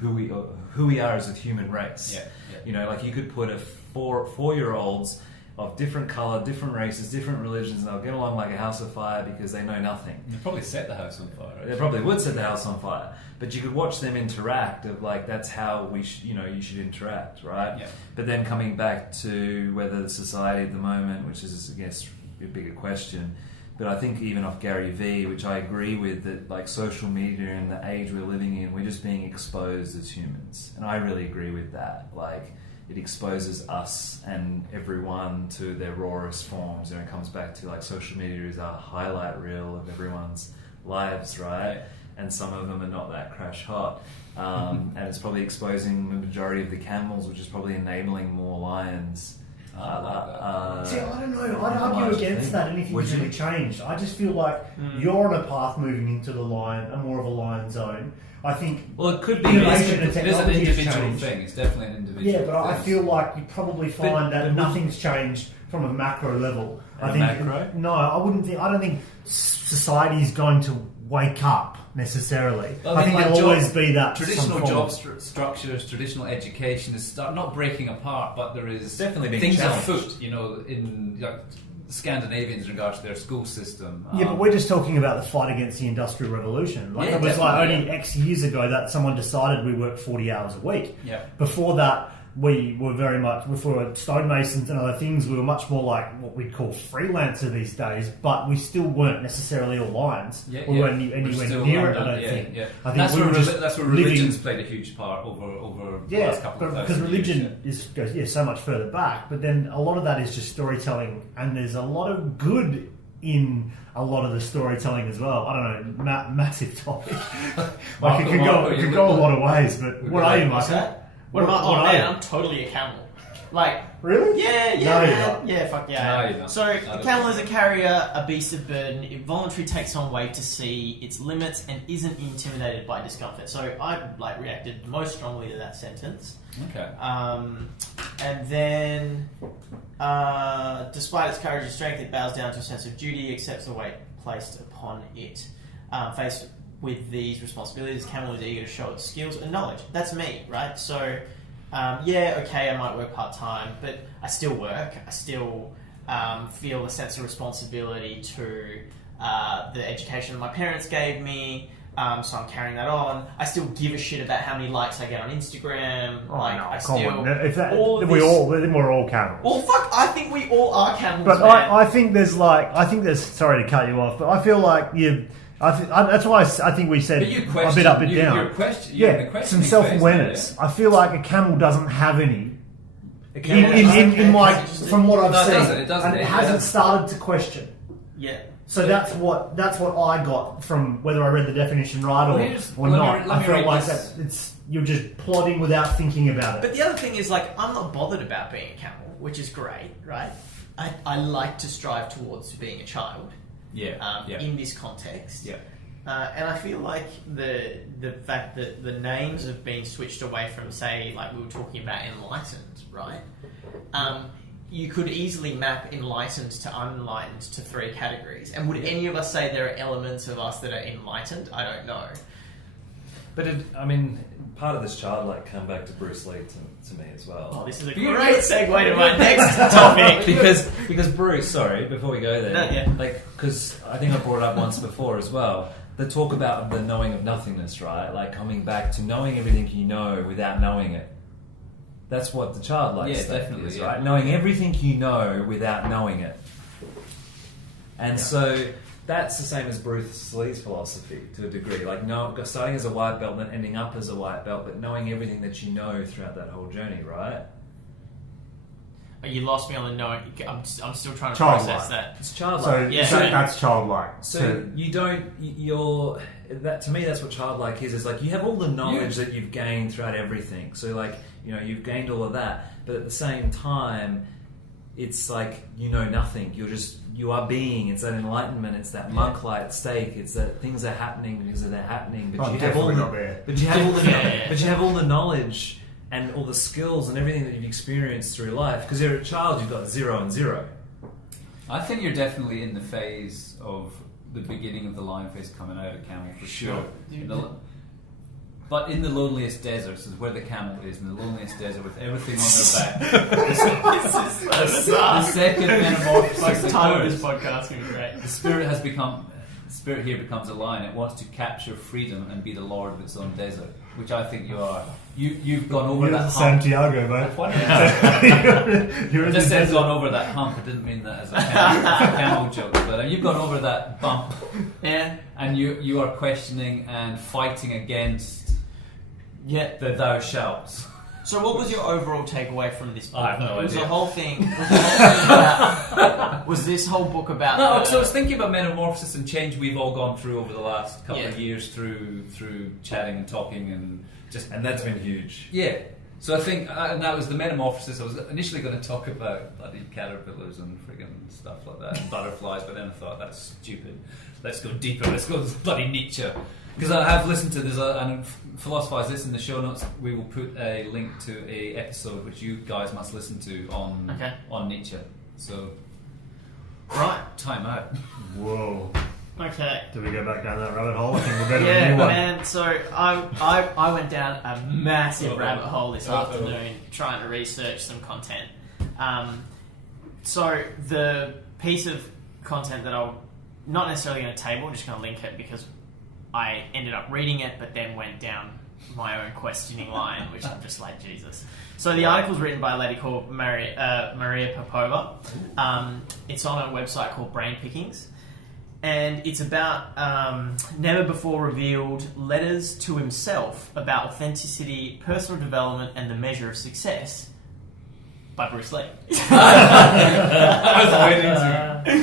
who we are as a human race. Like you could put a four-year-olds of different colour, different races, different religions, and they'll get along like a house of fire because they know nothing. They'd probably set the house on fire. Actually. They probably would set the house on fire. But you could watch them interact of like, that's how you should interact, right? Yeah. But then coming back to whether the society at the moment, which is, I guess, a bigger question, but I think even off Gary V, which I agree with, that like social media and the age we're living in, we're just being exposed as humans. And I really agree with that. Like, it exposes us and everyone to their rawest forms. It comes back to like social media is a highlight reel of everyone's lives, right? Yeah. And some of them are not that crash hot. And it's probably exposing the majority of the camels, which is probably enabling more lions. See, I don't know. I'd argue against that. Anything's really changed. I just feel like you're on a path moving into the more of a lion zone. I think. Well, it could be. It is an individual thing. It's definitely an individual. Yeah, but thing. I feel like you probably find that nothing's changed from a macro level. Macro? No, I wouldn't think. I don't think society is going to wake up necessarily. I think there'll always be that traditional job structures, traditional education is not breaking apart, but there is definitely being things challenged. afoot. In Scandinavians in regards to their school system. Yeah, but we're just talking about the fight against the Industrial Revolution. Like, it was like only X years ago that someone decided we work 40 hours a week. Yeah. Before that, we were very much, before stonemasons and other things, we were much more like what we'd call freelancer these days, but we still weren't necessarily all lions. We weren't anywhere near it, I don't think. Yeah. I think that's where religions played a huge part over the last couple of thousand because religion years. goes so much further back, but then a lot of that is just storytelling, and there's a lot of good in a lot of the storytelling as well. I don't know, massive topic. It could go a lot of ways, but what are you, Michael? What am I? Oh man, I'm totally a camel. Like, really? Yeah, No, you're not. yeah, fuck yeah. No, you're not. So, a camel is a carrier, a beast of burden. It voluntarily takes on weight to see its limits and isn't intimidated by discomfort. So, I reacted most strongly to that sentence. Okay. And then, despite its courage and strength, it bows down to a sense of duty, accepts the weight placed upon it. Faced with these responsibilities, camel is eager to show its skills and knowledge. That's me, right? So, I might work part-time, but I still work. I still feel a sense of responsibility to the education my parents gave me, so I'm carrying that on. I still give a shit about how many likes I get on Instagram. Then we're all camels. Well, fuck, I think we all are camels, But man. I think there's sorry to cut you off, but I feel like that's why I think we said But you a bit up and down. Some self-awareness. Phase, I feel like a camel doesn't have any. camel From what I've seen, it doesn't. and it hasn't started to question. Yeah. So that's what I got from whether I read the definition right or not. I felt like that you're just plodding without thinking about it. But the other thing is, like, I'm not bothered about being a camel, which is great, right? I like to strive towards being a child. In this context. And I feel like the fact that the names have been switched away from, say, like we were talking about enlightened, right? You could easily map enlightened to unenlightened to 3 categories. And would any of us say there are elements of us that are enlightened? I don't know. But part of this childlike come back to Bruce Lee to me as well. Oh, this is a great segue to my next topic. because Bruce, sorry, before we go there, because I think I brought it up once before as well. The talk about the knowing of nothingness, right? Like coming back to knowing everything you know without knowing it. That's what the childlike state is, right? Knowing everything you know without knowing it. And so that's the same as Bruce Lee's philosophy to a degree. Like starting as a white belt and then ending up as a white belt, but knowing everything that you know throughout that whole journey, right? You lost me on the knowing. I'm still trying to childlike. Process that. It's childlike. So that's childlike. So you don't. That to me, that's what childlike is. Is like you have all the knowledge that you've gained throughout everything. So like you've gained all of that, but at the same time, it's like you know nothing. You are being. It's that enlightenment. It's that monk-like state. It's that things are happening because they're happening. But you have all the knowledge and all the skills and everything that you've experienced through life. Because you're a child, you've got 0 and 0. I think you're definitely in the phase of the beginning of the lion phase coming out of Camel for sure. But in the loneliest desert, so where the camel is, in the loneliest desert with everything on their back, the second metamorphosis The title of this podcast is great. The spirit here becomes a lion. It wants to capture freedom and be the lord of its own desert, which I think you are. You've gone over that hump. Santiago, mate. I just said gone over that hump. I didn't mean that as a camel joke, but you've gone over that bump. Yeah. And you are questioning and fighting against the thou shalts. So what was your overall takeaway from this book? I have no idea. Was this whole book about... No, so I was thinking about metamorphosis and change we've all gone through over the last couple of years through chatting and talking and that's been huge. Yeah. So I think, and that was the metamorphosis. I was initially going to talk about bloody caterpillars and friggin' stuff like that, and butterflies, but then I thought that's stupid. Let's go deeper. Let's go to bloody Nietzsche. Because I have listened to and Philosophize This in the show notes. We will put a link to a episode which you guys must listen to on Nietzsche. So, right, time out. Whoa. Okay. Do we go back down that rabbit hole? I think we're better than you one. Man. So I went down a massive rabbit hole this afternoon trying to research some content. So the piece of content that I'm not necessarily going to table, just going to link it because I ended up reading it, but then went down my own questioning line, which I'm just like, Jesus. So the article was written by a lady called Maria Popova. It's on a website called Brain Pickings. And it's about never before revealed letters to himself about authenticity, personal development, and the measure of success by Bruce Lee. I was waiting to...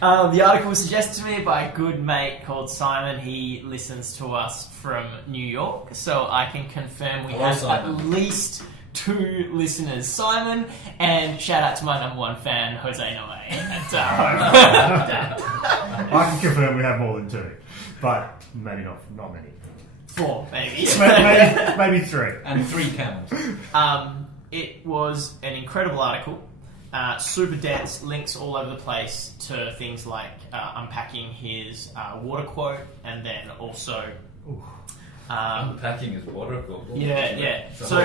The article was suggested to me by a good mate called Simon. He listens to us from New York, so I can confirm we have at least 2 listeners. Simon, and shout out to my number 1 fan, Jose Noe. I can confirm we have more than 2, but maybe not many. 4, maybe. maybe 3. And 3 camels. It was an incredible article. Super dense, links all over the place to things like unpacking his water quote, and then also unpacking his water quote. Yeah. So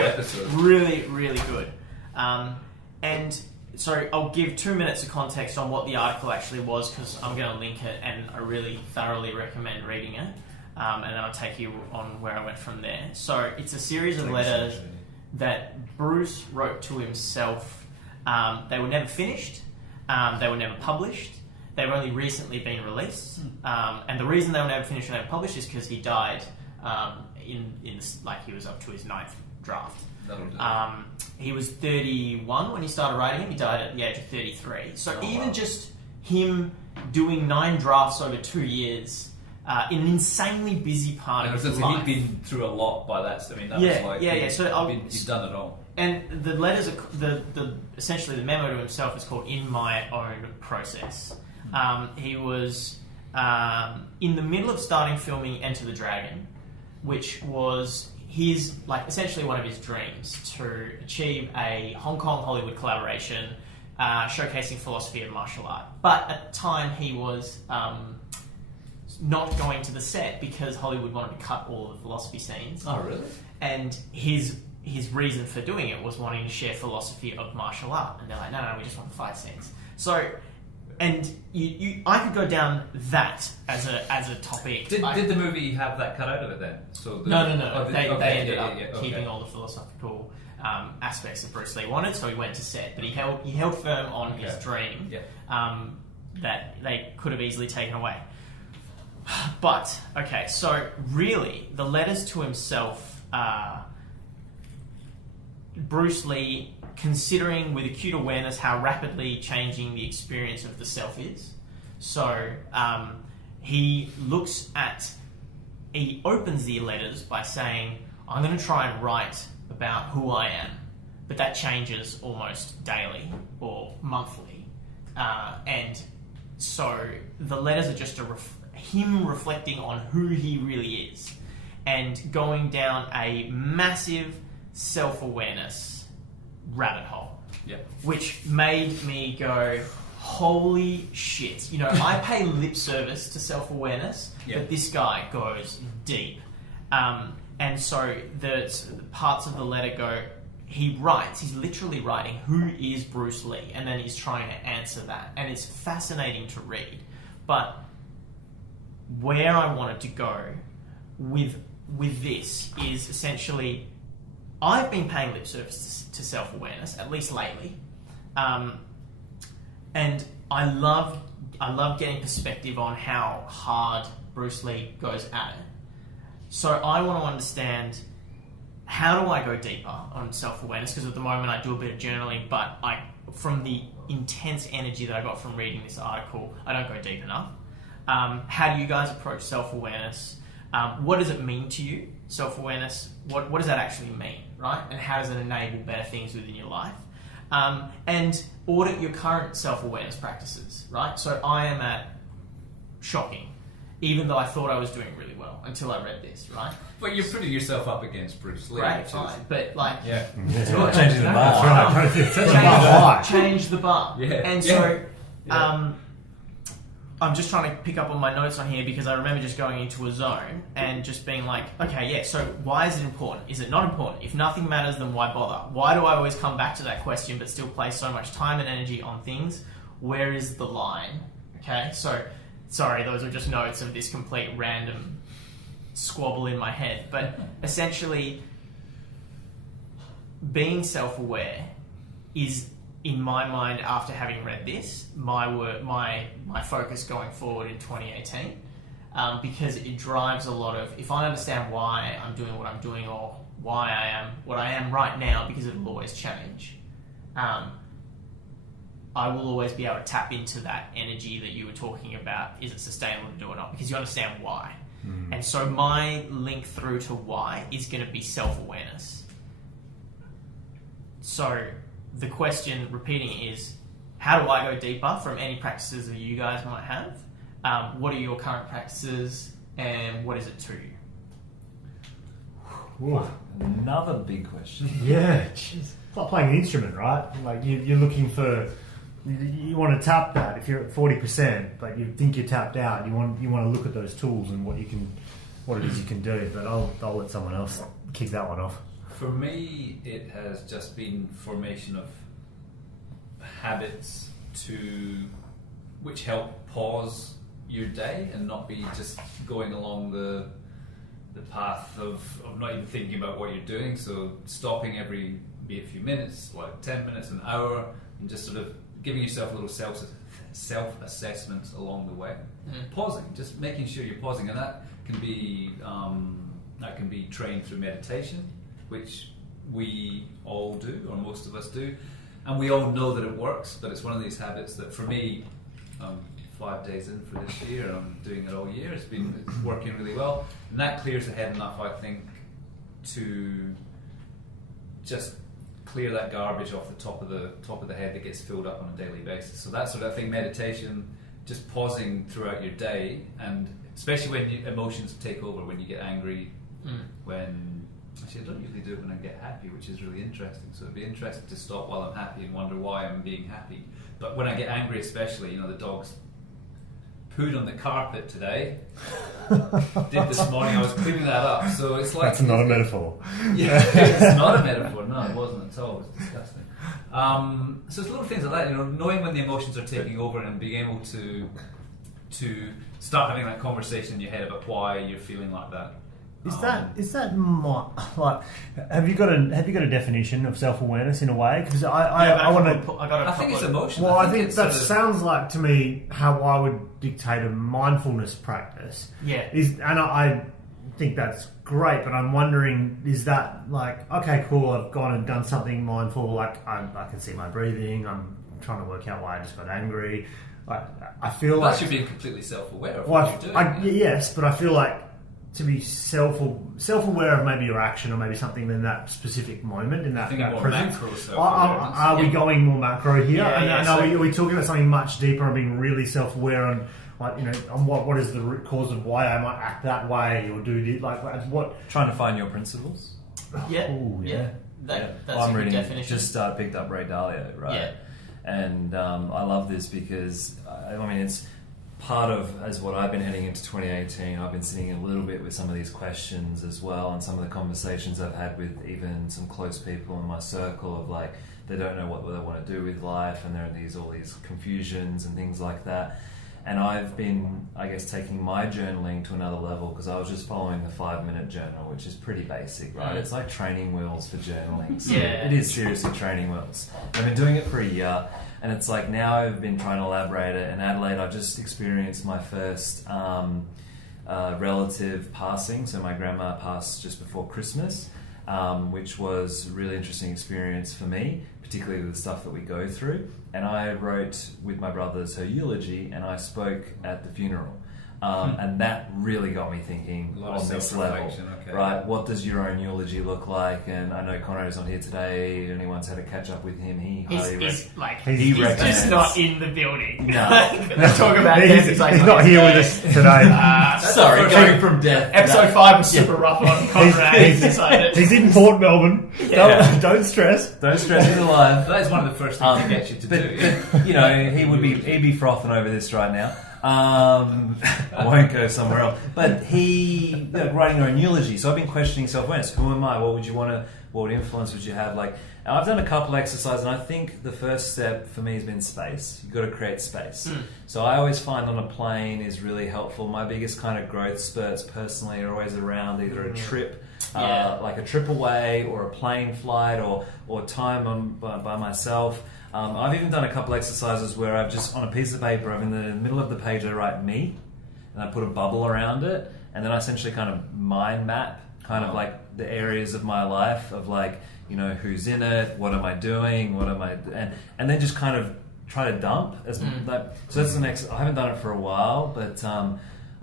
really, really good. And so I'll give 2 minutes of context on what the article actually was, because I'm going to link it, and I really thoroughly recommend reading it. And then I'll take you on where I went from there. So it's a series of letters that Bruce wrote to himself. They were never finished. They were never published. They've only recently been released. And the reason they were never finished and never published is because he died he was up to his 9th draft. He was 31 when he started writing him. He died at the age of 33. So even just him doing 9 drafts over 2 years in an insanely busy part of his life. He'd been through a lot by that. I mean, that Yeah, was like yeah. So he's done it all. And the letters, are, essentially the memo to himself is called "In My Own Process." He was in the middle of starting filming Enter the Dragon, which was essentially one of his dreams to achieve a Hong Kong Hollywood collaboration showcasing philosophy of martial art. But at the time, he was not going to the set because Hollywood wanted to cut all of the philosophy scenes. Oh, really? And his reason for doing it was wanting to share philosophy of martial art. And they're like, no, we just want the fight scenes. So, and I could go down that as a topic. Did the movie have that cut out of it then? So No. They ended up okay. keeping all the philosophical aspects that Bruce Lee wanted, so he went to set. But he held firm on his dream that they could have easily taken away. But, okay, so really, the letters to himself, Bruce Lee, considering with acute awareness how rapidly changing the experience of the self is. So, he opens the letters by saying, I'm going to try and write about who I am, but that changes almost daily or monthly. And so the letters are just him reflecting on who he really is and going down a massive self-awareness rabbit hole, which made me go, holy shit. You know, I pay lip service to self-awareness, but this guy goes deep. And so the parts of the letter go, he's literally writing, who is Bruce Lee? And then he's trying to answer that. And it's fascinating to read. But where I wanted to go with this is essentially, I've been paying lip service to self-awareness, at least lately. And I love getting perspective on how hard Bruce Lee goes at it. So I want to understand, how do I go deeper on self-awareness? Because at the moment I do a bit of journaling, but from the intense energy that I got from reading this article, I don't go deep enough. How do you guys approach self-awareness? What does it mean to you, self-awareness? What does that actually mean, right? And how does it enable better things within your life? And audit your current self-awareness practices, right? So I am at shocking, even though I thought I was doing really well until I read this, right? But you're putting yourself up against Bruce Lee. Right, fine. But like... Yeah. It's not changing the bar. That's right. Change the bar. Yeah. And so... I'm just trying to pick up on my notes on here because I remember just going into a zone and just being like, okay, yeah, so why is it important? Is it not important? If nothing matters, then why bother? Why do I always come back to that question but still place so much time and energy on things? Where is the line? Okay, so, sorry, those are just notes of this complete random squabble in my head. But essentially, being self-aware is, in my mind, after having read this, my focus going forward in 2018, because it drives a lot of, if I understand why I'm doing what I'm doing or why I am what I am right now, because it'll always change, I will always be able to tap into that energy that you were talking about. Is it sustainable to do or not? Because you understand why. And so my link through to why is going to be self-awareness. So the question, repeating, is how do I go deeper from any practices that you guys might have? What are your current practices and what is it to you? Whoa. Another big question. Yeah, jeez. It's like playing an instrument, right? Like you're looking for, you want to tap that if you're at 40%, but you think you're tapped out. You want to look at those tools and what it is you can do. But I'll let someone else kick that one off. For me, it has just been formation of habits which help pause your day and not be just going along the path of not even thinking about what you're doing. So stopping every be a few minutes, like 10 minutes, an hour, and just sort of giving yourself a little self-assessment along the way. Pausing, just making sure you're pausing, and that can be trained through meditation, which we all do, or most of us do, and we all know that it works. But it's one of these habits that, for me, 5 days in for this year, and I'm doing it all year. It's working really well, and that clears the head enough, I think, to just clear that garbage off the top of the head that gets filled up on a daily basis. So that sort of thing, meditation, just pausing throughout your day, and especially when emotions take over, when you get angry, when actually I don't usually do it when I get happy, which is really interesting. So it'd be interesting to stop while I'm happy and wonder why I'm being happy. But when I get angry, especially, the dogs pooed on the carpet today. Did this morning. I was cleaning that up. So it's like That's not a metaphor. Yeah, it's not a metaphor. No, it wasn't at all. It was disgusting. So it's little things like that. Knowing when the emotions are taking over and being able to start having that conversation in your head about why you're feeling like that. Is that like? Have you got a definition of self-awareness in a way? Because I think it's emotion. Well, I think that sounds like to me how I would dictate a mindfulness practice. Yeah. I think that's great, but I'm wondering, is that like, okay, cool, I've gone and done something mindful, like I can see my breathing, I'm trying to work out why I just got angry. I feel like you're being completely self-aware of what you're doing. Yes, but I feel like to be self-aware of maybe your action or maybe something in that specific moment, in that present. Are we going more macro here? Are we talking about something much deeper and being really self-aware on, on what is the root cause of why I might act that way or do this? What? Trying to find your principles. Yeah. Ooh, yeah. That's I'm a good reading. definition. Just picked up Ray Dalio, right? Yeah. And I love this because it's part of, as what I've been heading into 2018, I've been sitting a little bit with some of these questions as well, and some of the conversations I've had with even some close people in my circle of like, they don't know what they want to do with life, and they're in all these confusions and things like that. And I've been, I guess, taking my journaling to another level because I was just following the 5-minute journal, which is pretty basic, right? It's like training wheels for journaling. So it is seriously training wheels. I've been doing it for a year, and it's like now I've been trying to elaborate it. In Adelaide, I've just experienced my first relative passing. So my grandma passed just before Christmas, which was a really interesting experience for me, particularly with the stuff that we go through. And I wrote with my brothers her eulogy, and I spoke at the funeral. And that really got me thinking on this level, right? What does your own eulogy look like? And I know Conrad is not here today. Anyone's had to catch up with him. He's just not in the building. No. Let's talk about death. He's not here with us today. Sorry, going from death. Episode 5 was super rough on Conrad. He's in Port Melbourne. Yeah. Don't stress. Don't stress. He's alive. That is one of the first things to get you to do. But, he'd be frothing over this right now. I won't go somewhere else. But he writing her own eulogy. So I've been questioning self-awareness. Who am I? What influence would you have? I've done a couple exercises, and I think the first step for me has been space. You've got to create space. So I always find on a plane is really helpful. My biggest kind of growth spurts personally are always around either a trip, like a trip away, or a plane flight, or time by myself. I've even done a couple exercises where I've just, on a piece of paper, in the middle of the page I write me, and I put a bubble around it, and then I essentially kind of mind map of like the areas of my life of like, who's in it, what am I doing, and then just kind of try to dump as that. So that's the next. I haven't done it for a while, but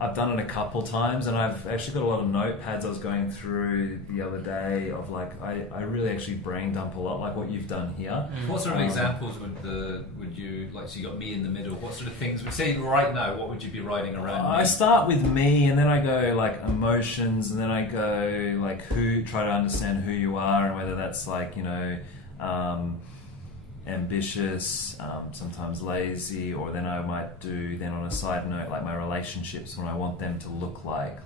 I've done it a couple times, and I've actually got a lot of notepads I was going through the other day of like, I really actually brain dump a lot, like what you've done here. What sort of examples would you, like, so you got me in the middle, what sort of things, say right now, what would you be writing around I start with me, and then I go like emotions, and then I go like try to understand who you are, and whether that's like, ambitious, sometimes lazy, or then I might do then on a side note like my relationships, what I want them to look like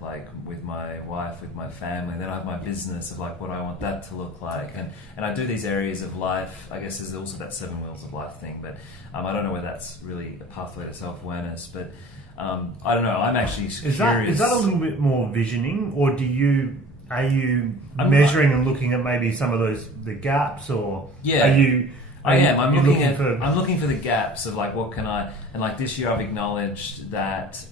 with my wife, with my family. Then I have my business of like what I want that to look like, and I do these areas of life. I guess there's also that 7 wheels of life thing, but I don't know whether that's really a pathway to self-awareness, but I don't know. I'm actually curious. Is that a little bit more visioning, or are you measuring and looking at maybe some of the gaps, or are you? I am. I'm looking for the gaps of like what can I, and like this year I've acknowledged that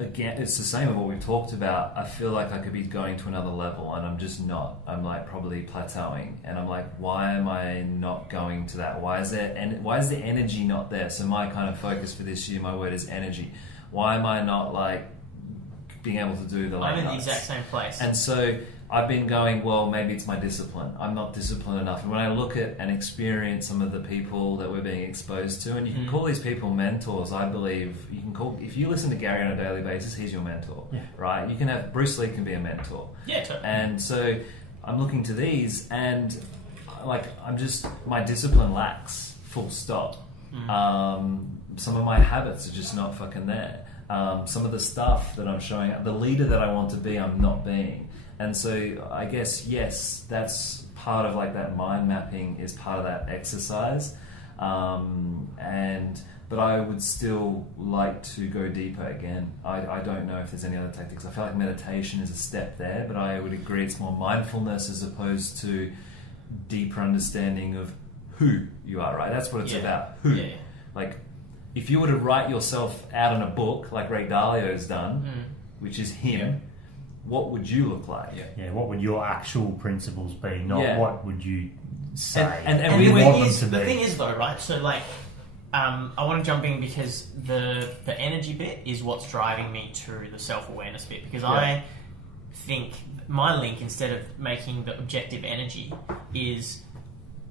again, it's the same of what we've talked about. I feel like I could be going to another level, and I'm just not. I'm like probably plateauing, and I'm like, why am I not going to that? Why is the energy not there? So my kind of focus for this year, my word is energy. Why am I not like being able to do the? I'm in the exact same place, and so I've been going, well, maybe it's my discipline. I'm not disciplined enough. And when I look at and experience some of the people that we're being exposed to, and you can call these people mentors, I believe you can call, if you listen to Gary on a daily basis, he's your mentor, right? You can have, Bruce Lee can be a mentor. Yeah, totally. And so I'm looking to these, and like, my discipline lacks, full stop. Some of my habits are just not fucking there. Some of the stuff that I'm showing, the leader that I want to be, I'm not being. And so I guess, yes, that's part of like that mind mapping is part of that exercise. But I would still like to go deeper again. I don't know if there's any other tactics. I feel like meditation is a step there, but I would agree it's more mindfulness as opposed to deeper understanding of who you are, right? That's what it's about. Who. Yeah. Like, if you were to write yourself out in a book like Ray Dalio's done, which is him, what would you look like? Yeah, what would your actual principles be? Not what would you say? And we want them to the be. thing is though, right? So like, I want to jump in because the energy bit is what's driving me to the self-awareness bit, because I think my link, instead of making the objective energy, is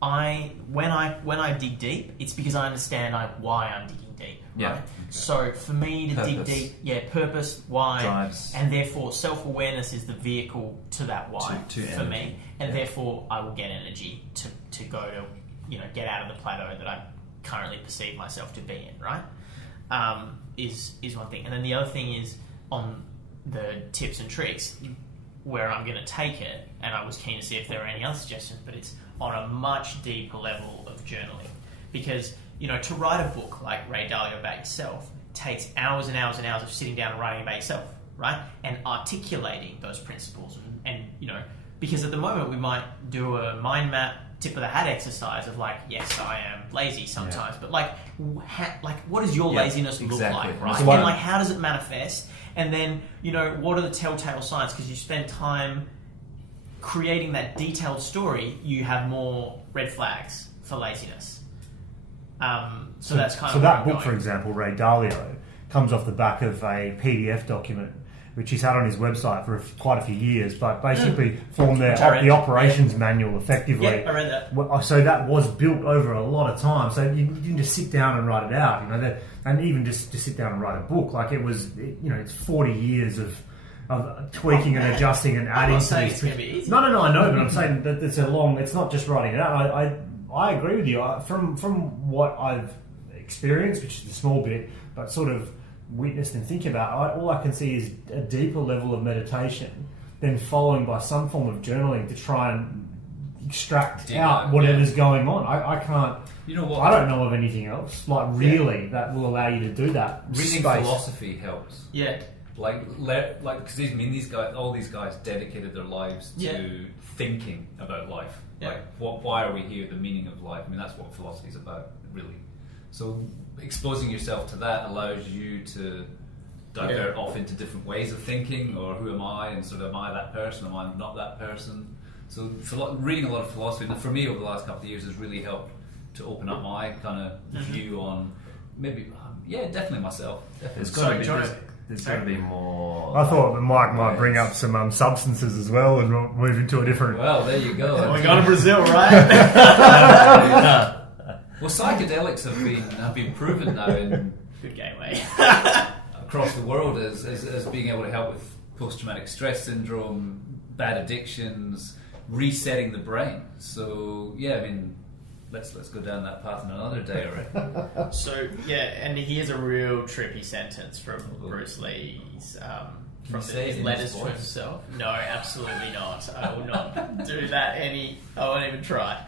when I dig deep, it's because I understand why I'm digging deep. Right? Okay. So for me to dig deep, purpose, why, drives. And therefore self-awareness is the vehicle to that why for me, and therefore I will get energy to go to, get out of the plateau that I currently perceive myself to be in. Right, is one thing, and then the other thing is on the tips and tricks where I'm going to take it, and I was keen to see if there are any other suggestions, but it's on a much deeper level of journaling, because to write a book like Ray Dalio about yourself takes hours and hours and hours of sitting down and writing about yourself, right? And articulating those principles. And because at the moment we might do a mind map, tip of the hat exercise of like, yes, I am lazy sometimes, but like what does your laziness look like, right? And like, how does it manifest? And then, what are the telltale signs? Because you spend time creating that detailed story, you have more red flags for laziness. So that's kind of... So that book, for example, Ray Dalio, comes off the back of a PDF document which he's had on his website for quite a few years, but basically formed the operations manual effectively. Yeah, I read that. So that was built over a lot of time. So you didn't just sit down and write it out, and even just to sit down and write a book, like it was, it's 40 years of tweaking and adjusting and adding. I'm not saying it's going to be easy. No, I know, but I'm saying that it's not just writing it out. I agree with you. From what I've experienced, which is a small bit, but sort of witnessed and think about, all I can see is a deeper level of meditation, then following by some form of journaling to try and extract out whatever's going on. I can't. I don't know of anything else that will allow you to do that. Reading philosophy helps. Yeah. Because all these guys dedicated their lives to thinking about life. Yeah. Like, why are we here? The meaning of life. I mean, that's what philosophy is about, really. So, exposing yourself to that allows you to divert off into different ways of thinking, or who am I, and sort of, am I that person? Am I not that person? So, reading a lot of philosophy, and for me over the last couple of years, has really helped to open up my kind of view on maybe, definitely myself. Definitely. There's got to be more... I thought Mike might bring up some substances as well and we'll move into a different... Well, there you go. We go to Brazil, right? Well, psychedelics have been proven now in... Good gateway. across the world as being able to help with post-traumatic stress syndrome, bad addictions, resetting the brain. So, let's go down that path in another day, right? So, and here's a real trippy sentence from Bruce Lee's from his letters to himself. No, absolutely not. I will not do that I won't even try.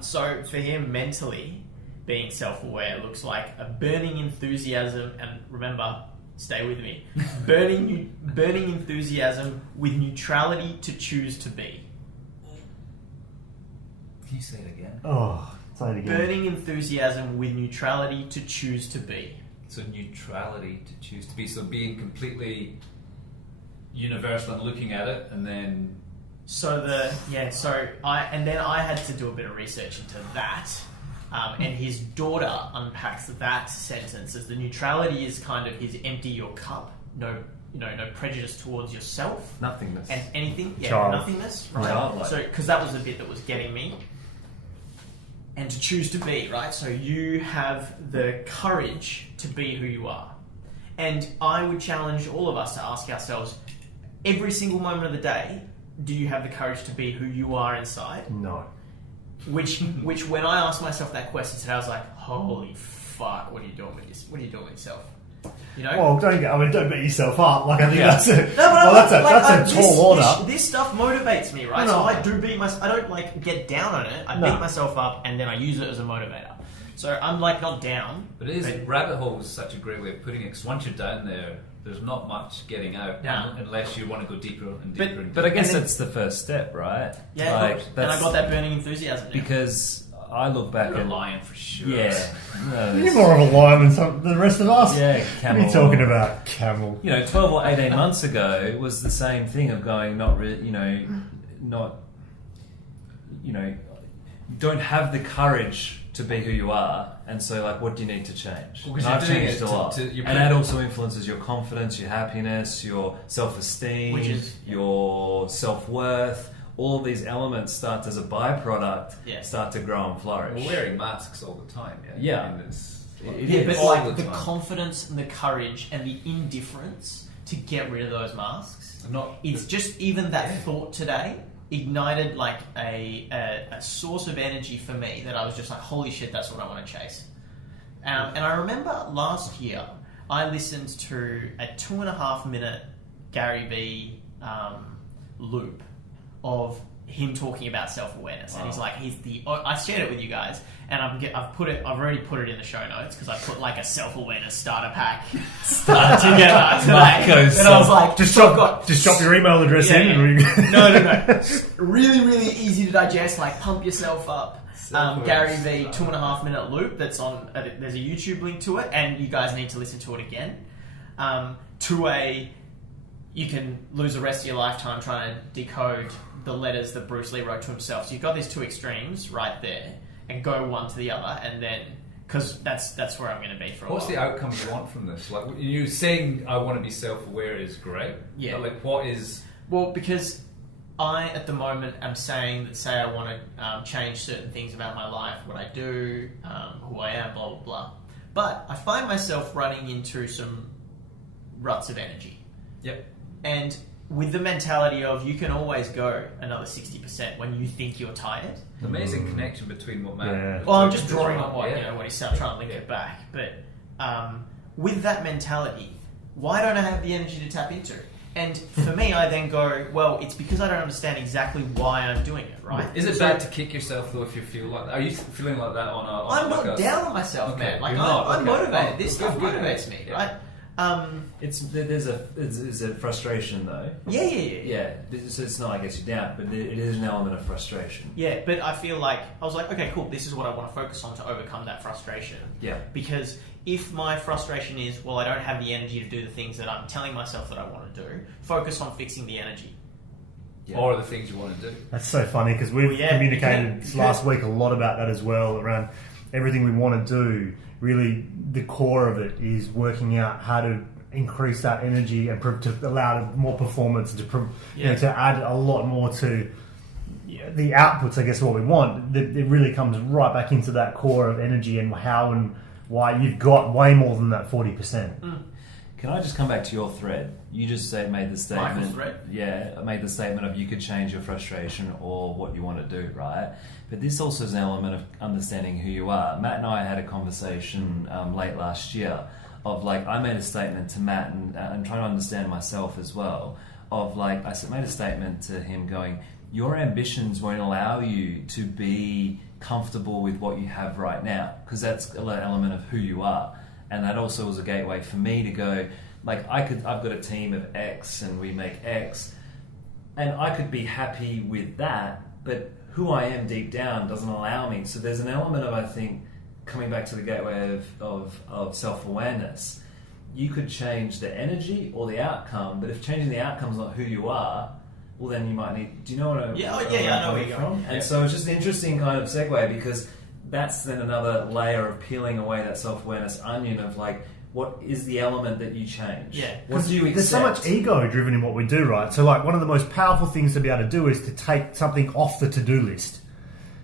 So for him, mentally, being self-aware looks like a burning enthusiasm, and remember, stay with me, burning enthusiasm with neutrality to choose to be. Can you say it again? Oh, say it again. Burning enthusiasm with neutrality to choose to be. So neutrality to choose to be. So being completely universal and looking at it, and then. I had to do a bit of research into that. And his daughter unpacks that sentence as the neutrality is kind of his empty your cup, no prejudice towards yourself, Nothingness. and anything, Child. nothingness, right? Childlike. So because that was the bit that was getting me, and to choose to be, right? So you have the courage to be who you are, and I would challenge all of us to ask ourselves every single moment of the day: do you have the courage to be who you are inside? No. Which when I asked myself that question today, I was like, holy fuck, what are you doing with this? What are you doing with yourself? You know? Well, don't beat yourself up. Like, I think Yeah. that's a, No, but that's a tall order. This stuff motivates me, right? No. So I do beat myself. I don't get down on it. I No. beat myself up, and then I use it as a motivator. So I'm not down. But rabbit hole is such a great way of putting it, because once you're down there, there's not much getting out unless you want to go deeper and deeper. But I guess And then- that's the first step, right? Yeah, and I got that burning enthusiasm. Now. Because I look back You're a at lion for sure. Yeah. No, You're more of a lion than the rest of us. Yeah, What Camel. are you talking about, Camel? 12 or 18 months ago, it was the same thing of going, don't have the courage to be who you are, and so what do you need to change? Well, 'cause And I've you're doing changed it a lot, you're and that also influences your confidence, your happiness, your self-esteem, your self-worth. All of these elements start as a byproduct, start to grow and flourish. We're wearing masks all the time. Yeah. I mean, But all the time. confidence and the courage and the indifference to get rid of those masks. It's just even that thought today ignited a source of energy for me that I was just like, holy shit, that's what I want to chase. And I remember last year I listened to a 2.5 minute Gary V loop of him talking about self-awareness, and I shared it with you guys, and I've already put it in the show notes because I put a self-awareness starter pack together today, and I was like, just drop your email address in. And No. Really, really easy to digest. Pump yourself up. Gary V 2.5 minute loop that's on. There's a YouTube link to it, and you guys need to listen to it again. You can lose the rest of your lifetime trying to decode the letters that Bruce Lee wrote to himself. So you've got these two extremes right there, and go one to the other, and then because that's where I'm going to be for a while. What's the outcome you want from this? You saying I want to be self-aware is great. Yeah. But what is? Well, because I at the moment am saying that I want to change certain things about my life, what I do, who I am, blah blah blah. But I find myself running into some ruts of energy. Yep. And with the mentality of you can always go another 60% when you think you're tired. Amazing connection between what Matt. Yeah. Well, I'm just drawing on what Yeah. what he's saying, trying to link it back. But with that mentality, why don't I have the energy to tap into? And for me, I then go, well, it's because I don't understand exactly why I'm doing it, right? Is it bad to kick yourself though if you feel like that? Are you feeling like that on a? I'm not down on myself, Okay, man. you're not, I'm okay. motivated. Oh, This good, stuff good. motivates me, Yeah. right? There's a frustration though. Yeah. So it's not, I guess, you're down, but it is an element of frustration. Yeah, but I feel like I was like, okay, cool. This is what I want to focus on to overcome that frustration. Yeah. Because if my frustration is, well, I don't have the energy to do the things that I'm telling myself that I want to do, focus on fixing the energy. Yeah. Or the things you want to do. That's so funny because we've communicated because- last week a lot about that as well, around everything we want to do. Really, the core of it is working out how to increase that energy and to allow more performance, to add a lot more to the outputs, I guess, what we want. It really comes right back into that core of energy and how and why you've got way more than that 40%. Can I just come back to your thread? You just made the statement. Michael's thread? Yeah, I made the statement of you could change your frustration or what you want to do, right? But this also is an element of understanding who you are. Matt and I had a conversation late last year of I made a statement to Matt and trying to understand myself as well. Of I made a statement to him going, your ambitions won't allow you to be comfortable with what you have right now, because that's an element of who you are. And that also was a gateway for me to go, I've got a team of X and we make X, and I could be happy with that, but who I am deep down doesn't allow me. So there's an element of, I think, coming back to the gateway of self-awareness, you could change the energy or the outcome, but if changing the outcome is not who you are, well, then you might need... Do you know what I'm I know where you're going. And so it's just an interesting kind of segue, because that's then another layer of peeling away that self-awareness onion of like, what is the element that you change? Yeah. What do you accept? There's so much ego driven in what we do, right? So like one of the most powerful things to be able to do is to take something off the to-do list.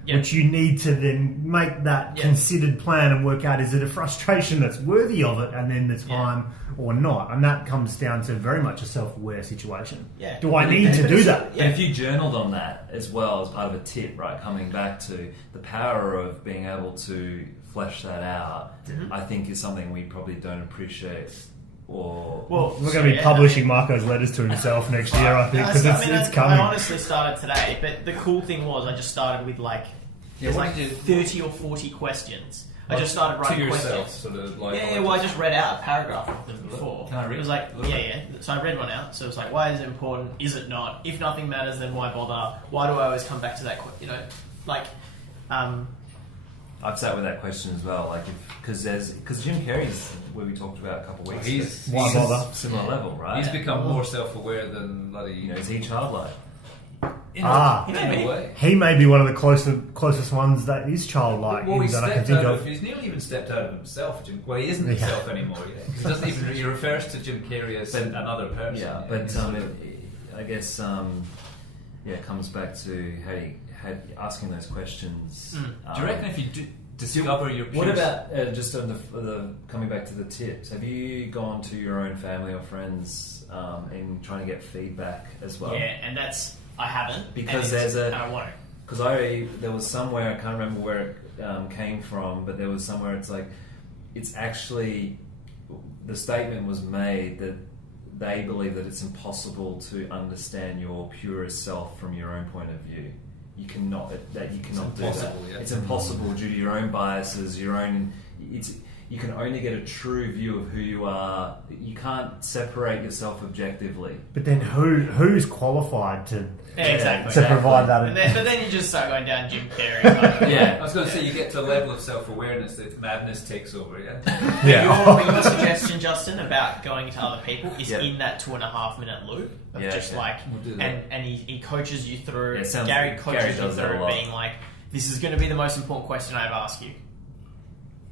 Yeah. Which you need to then make that considered plan and work out, is it a frustration that's worthy of it, and then the time or not? And that comes down to very much a self-aware situation. Yeah. Do I need to do that? And if you journaled on that as well as part of a tip, right, coming back to the power of being able to flesh that out, I think is something we probably don't appreciate. Or We're going to be publishing Marco's letters to himself next year, I think, because it's coming. I honestly started today, but the cool thing was I just started with like 30 or 40 questions. I just started writing to yourself, questions. sort of like. Well, I just read out a paragraph of them before. Can I read? It was like, So I read one out. So it was like, why is it important? Is it not? If nothing matters, then why bother? Why do I always come back to that? I've sat with that question as well, like because Jim Carrey's, where we talked about a couple of weeks ago, he's similar level, right? He's become more self-aware than bloody. Is he childlike? In a way. He may be one of the closest ones that is childlike that I can think of. He's nearly even stepped out of himself, Jim. Well, he isn't himself anymore. He doesn't even. He refers to Jim Carrey as another person. Yeah, but I guess it comes back to asking those questions. Do you reckon if you discover your what about just on the coming back to the tips? Have you gone to your own family or friends in trying to get feedback as well? Yeah, and that's I haven't because I won't. Because there was somewhere, I can't remember where it came from, but there was somewhere it's like it's actually the statement was made that they believe that it's impossible to understand your purest self from your own point of view. You cannot do that. Yeah. It's impossible due to your own biases, your own. You can only get a true view of who you are. You can't separate yourself objectively. But then who's qualified to exactly. provide that? But then you just start going down Jim Carrey. I was going to say you get to a level of self-awareness that madness takes over. Your suggestion, Justin, about going to other people is in that 2.5 minute loop of and he coaches you through. Gary coaches you through being like, this is going to be the most important question I ever ask you.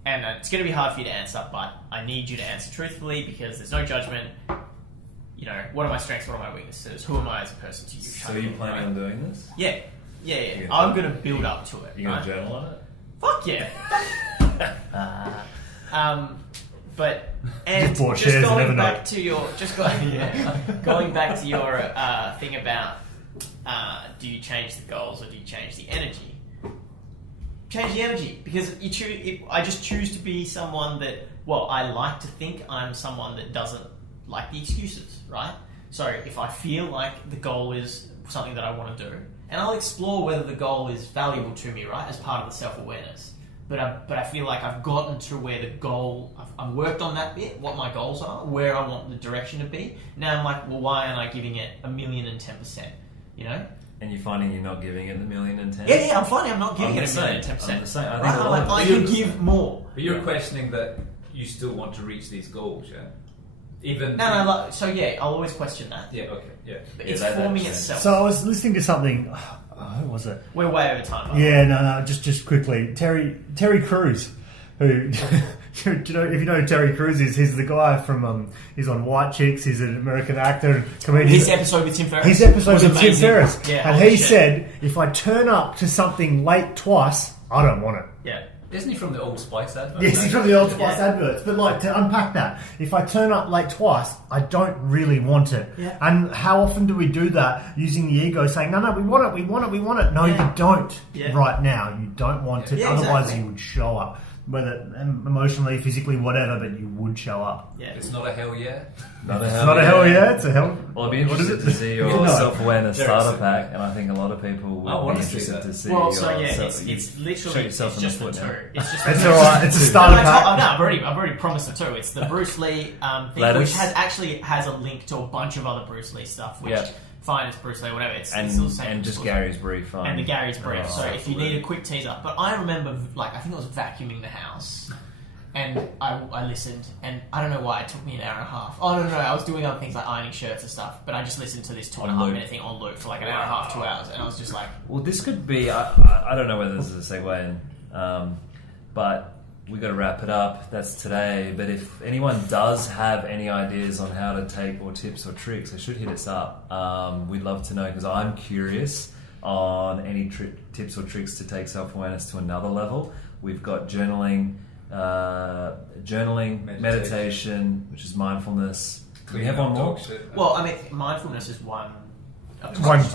And it's going to be hard for you to answer, but I need you to answer truthfully because there's no judgment. You know, what are my strengths? What are my weaknesses? Who am I as a person to you? So are you planning on doing this? Yeah. I'm going to build up to it. You're going to journal on it? Fuck yeah. But and just bought just shares going and back to your going back to your thing about do you change the goals or do you change the energy? Change the energy because I just choose to be someone that I like to think I'm someone that doesn't like the excuses, right? So if I feel like the goal is something that I want to do, and I'll explore whether the goal is valuable to me, right, as part of the self-awareness. But I feel like I've gotten to where the goal, I've worked on that bit, what my goals are, where I want the direction to be. Now I'm like, well, why aren't I giving it 1,010%? You know? And you're finding you're not giving it 1,010%? Yeah, I'm finding I'm not giving it 1,010%. I'm the same. I can give more. But you're questioning that you still want to reach these goals, yeah? Even I'll always question that. Yeah, okay, yeah. But it's forming itself. So I was listening to something. Who was it? We're way over time. Yeah, just quickly. Terry Crews, who if you know who Terry Crews is, he's the guy from he's on White Chicks. He's an American actor and comedian. His episode with Tim Ferriss. His episode with Tim Ferriss. Yeah, and he said, if I turn up to something late twice, I don't want it. Yeah. Isn't he from the Old Spice adverts? Yes, he's from the Old Spice adverts. But like, to unpack that, if I turn up late twice, I don't really want it. Yeah. And how often do we do that using the ego saying, no, we want it. No, you don't right now. You don't want it. Otherwise you would show up. Whether emotionally, physically, whatever, but you would show up. Yeah. It's not a hell yeah. It's not a hell yeah, it's a hell. Well, I'd be interested to see your self-awareness starter pack, and I think a lot lot of people would be interested to see. Well, so yeah, it's literally it's just the two. It's alright. It's a starter pack. I've already promised the two. It's the Bruce Lee thing, which has a link to a bunch of other Bruce Lee stuff, which Finest, Bruce Lee, whatever. It's and, still the same. and just principles. Gary's brief. And the Gary's brief. Oh, So if you absolutely. need a quick teaser, but I remember, like, I think I was vacuuming the house, and I listened, and I don't know why it took me an hour and a half. Oh no, I was doing other things like ironing shirts and stuff, but I just listened to this 2.5 minute thing on loop for like an hour and a half, 2 hours, and I was just like, Well, this could be. I don't know whether this is a segue in, but we got to wrap it up. That's today. But if anyone does have any ideas on how to take, or tips or tricks, they should hit us up. We'd love to know, because I'm curious on any tips or tricks to take self-awareness to another level. We've got journaling, meditation, which is mindfulness. We have one more. well, I mean, mindfulness is one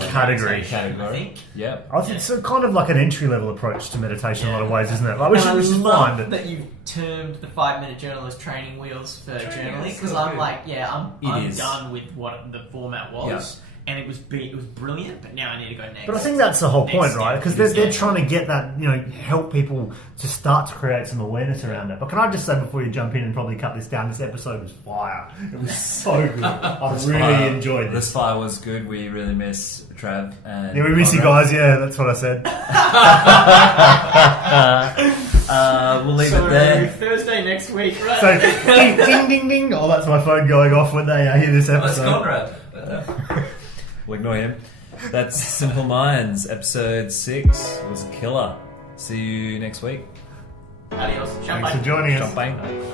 category. I think. Yep. I think it's kind of like an entry level approach to meditation in a lot of ways, isn't it? Like, which And I is love fine. that you've termed the 5-minute journal as training wheels for journaling, because so I'm good. like, I'm is. done with what the format was, and it was brilliant. But now I need to go next. But I think that's the whole next point, step. right? Because they're trying to get that, help people to start to create some awareness around it. But can I just say, before you jump in and probably cut this down, this episode was fire. It was so good. I really enjoyed This this. fire was good. We really miss Trav and. Yeah, we miss you Conrad. guys. Yeah, that's what I said. We'll leave So it there. Thursday next week, right? So, ding, ding, ding, ding. Oh, that's my phone going off when they hear this That's episode. Conrad. We'll ignore him. That's Simple Minds, episode 6. It was a killer. See you next week. Adios. Thanks for joining us. Champagne.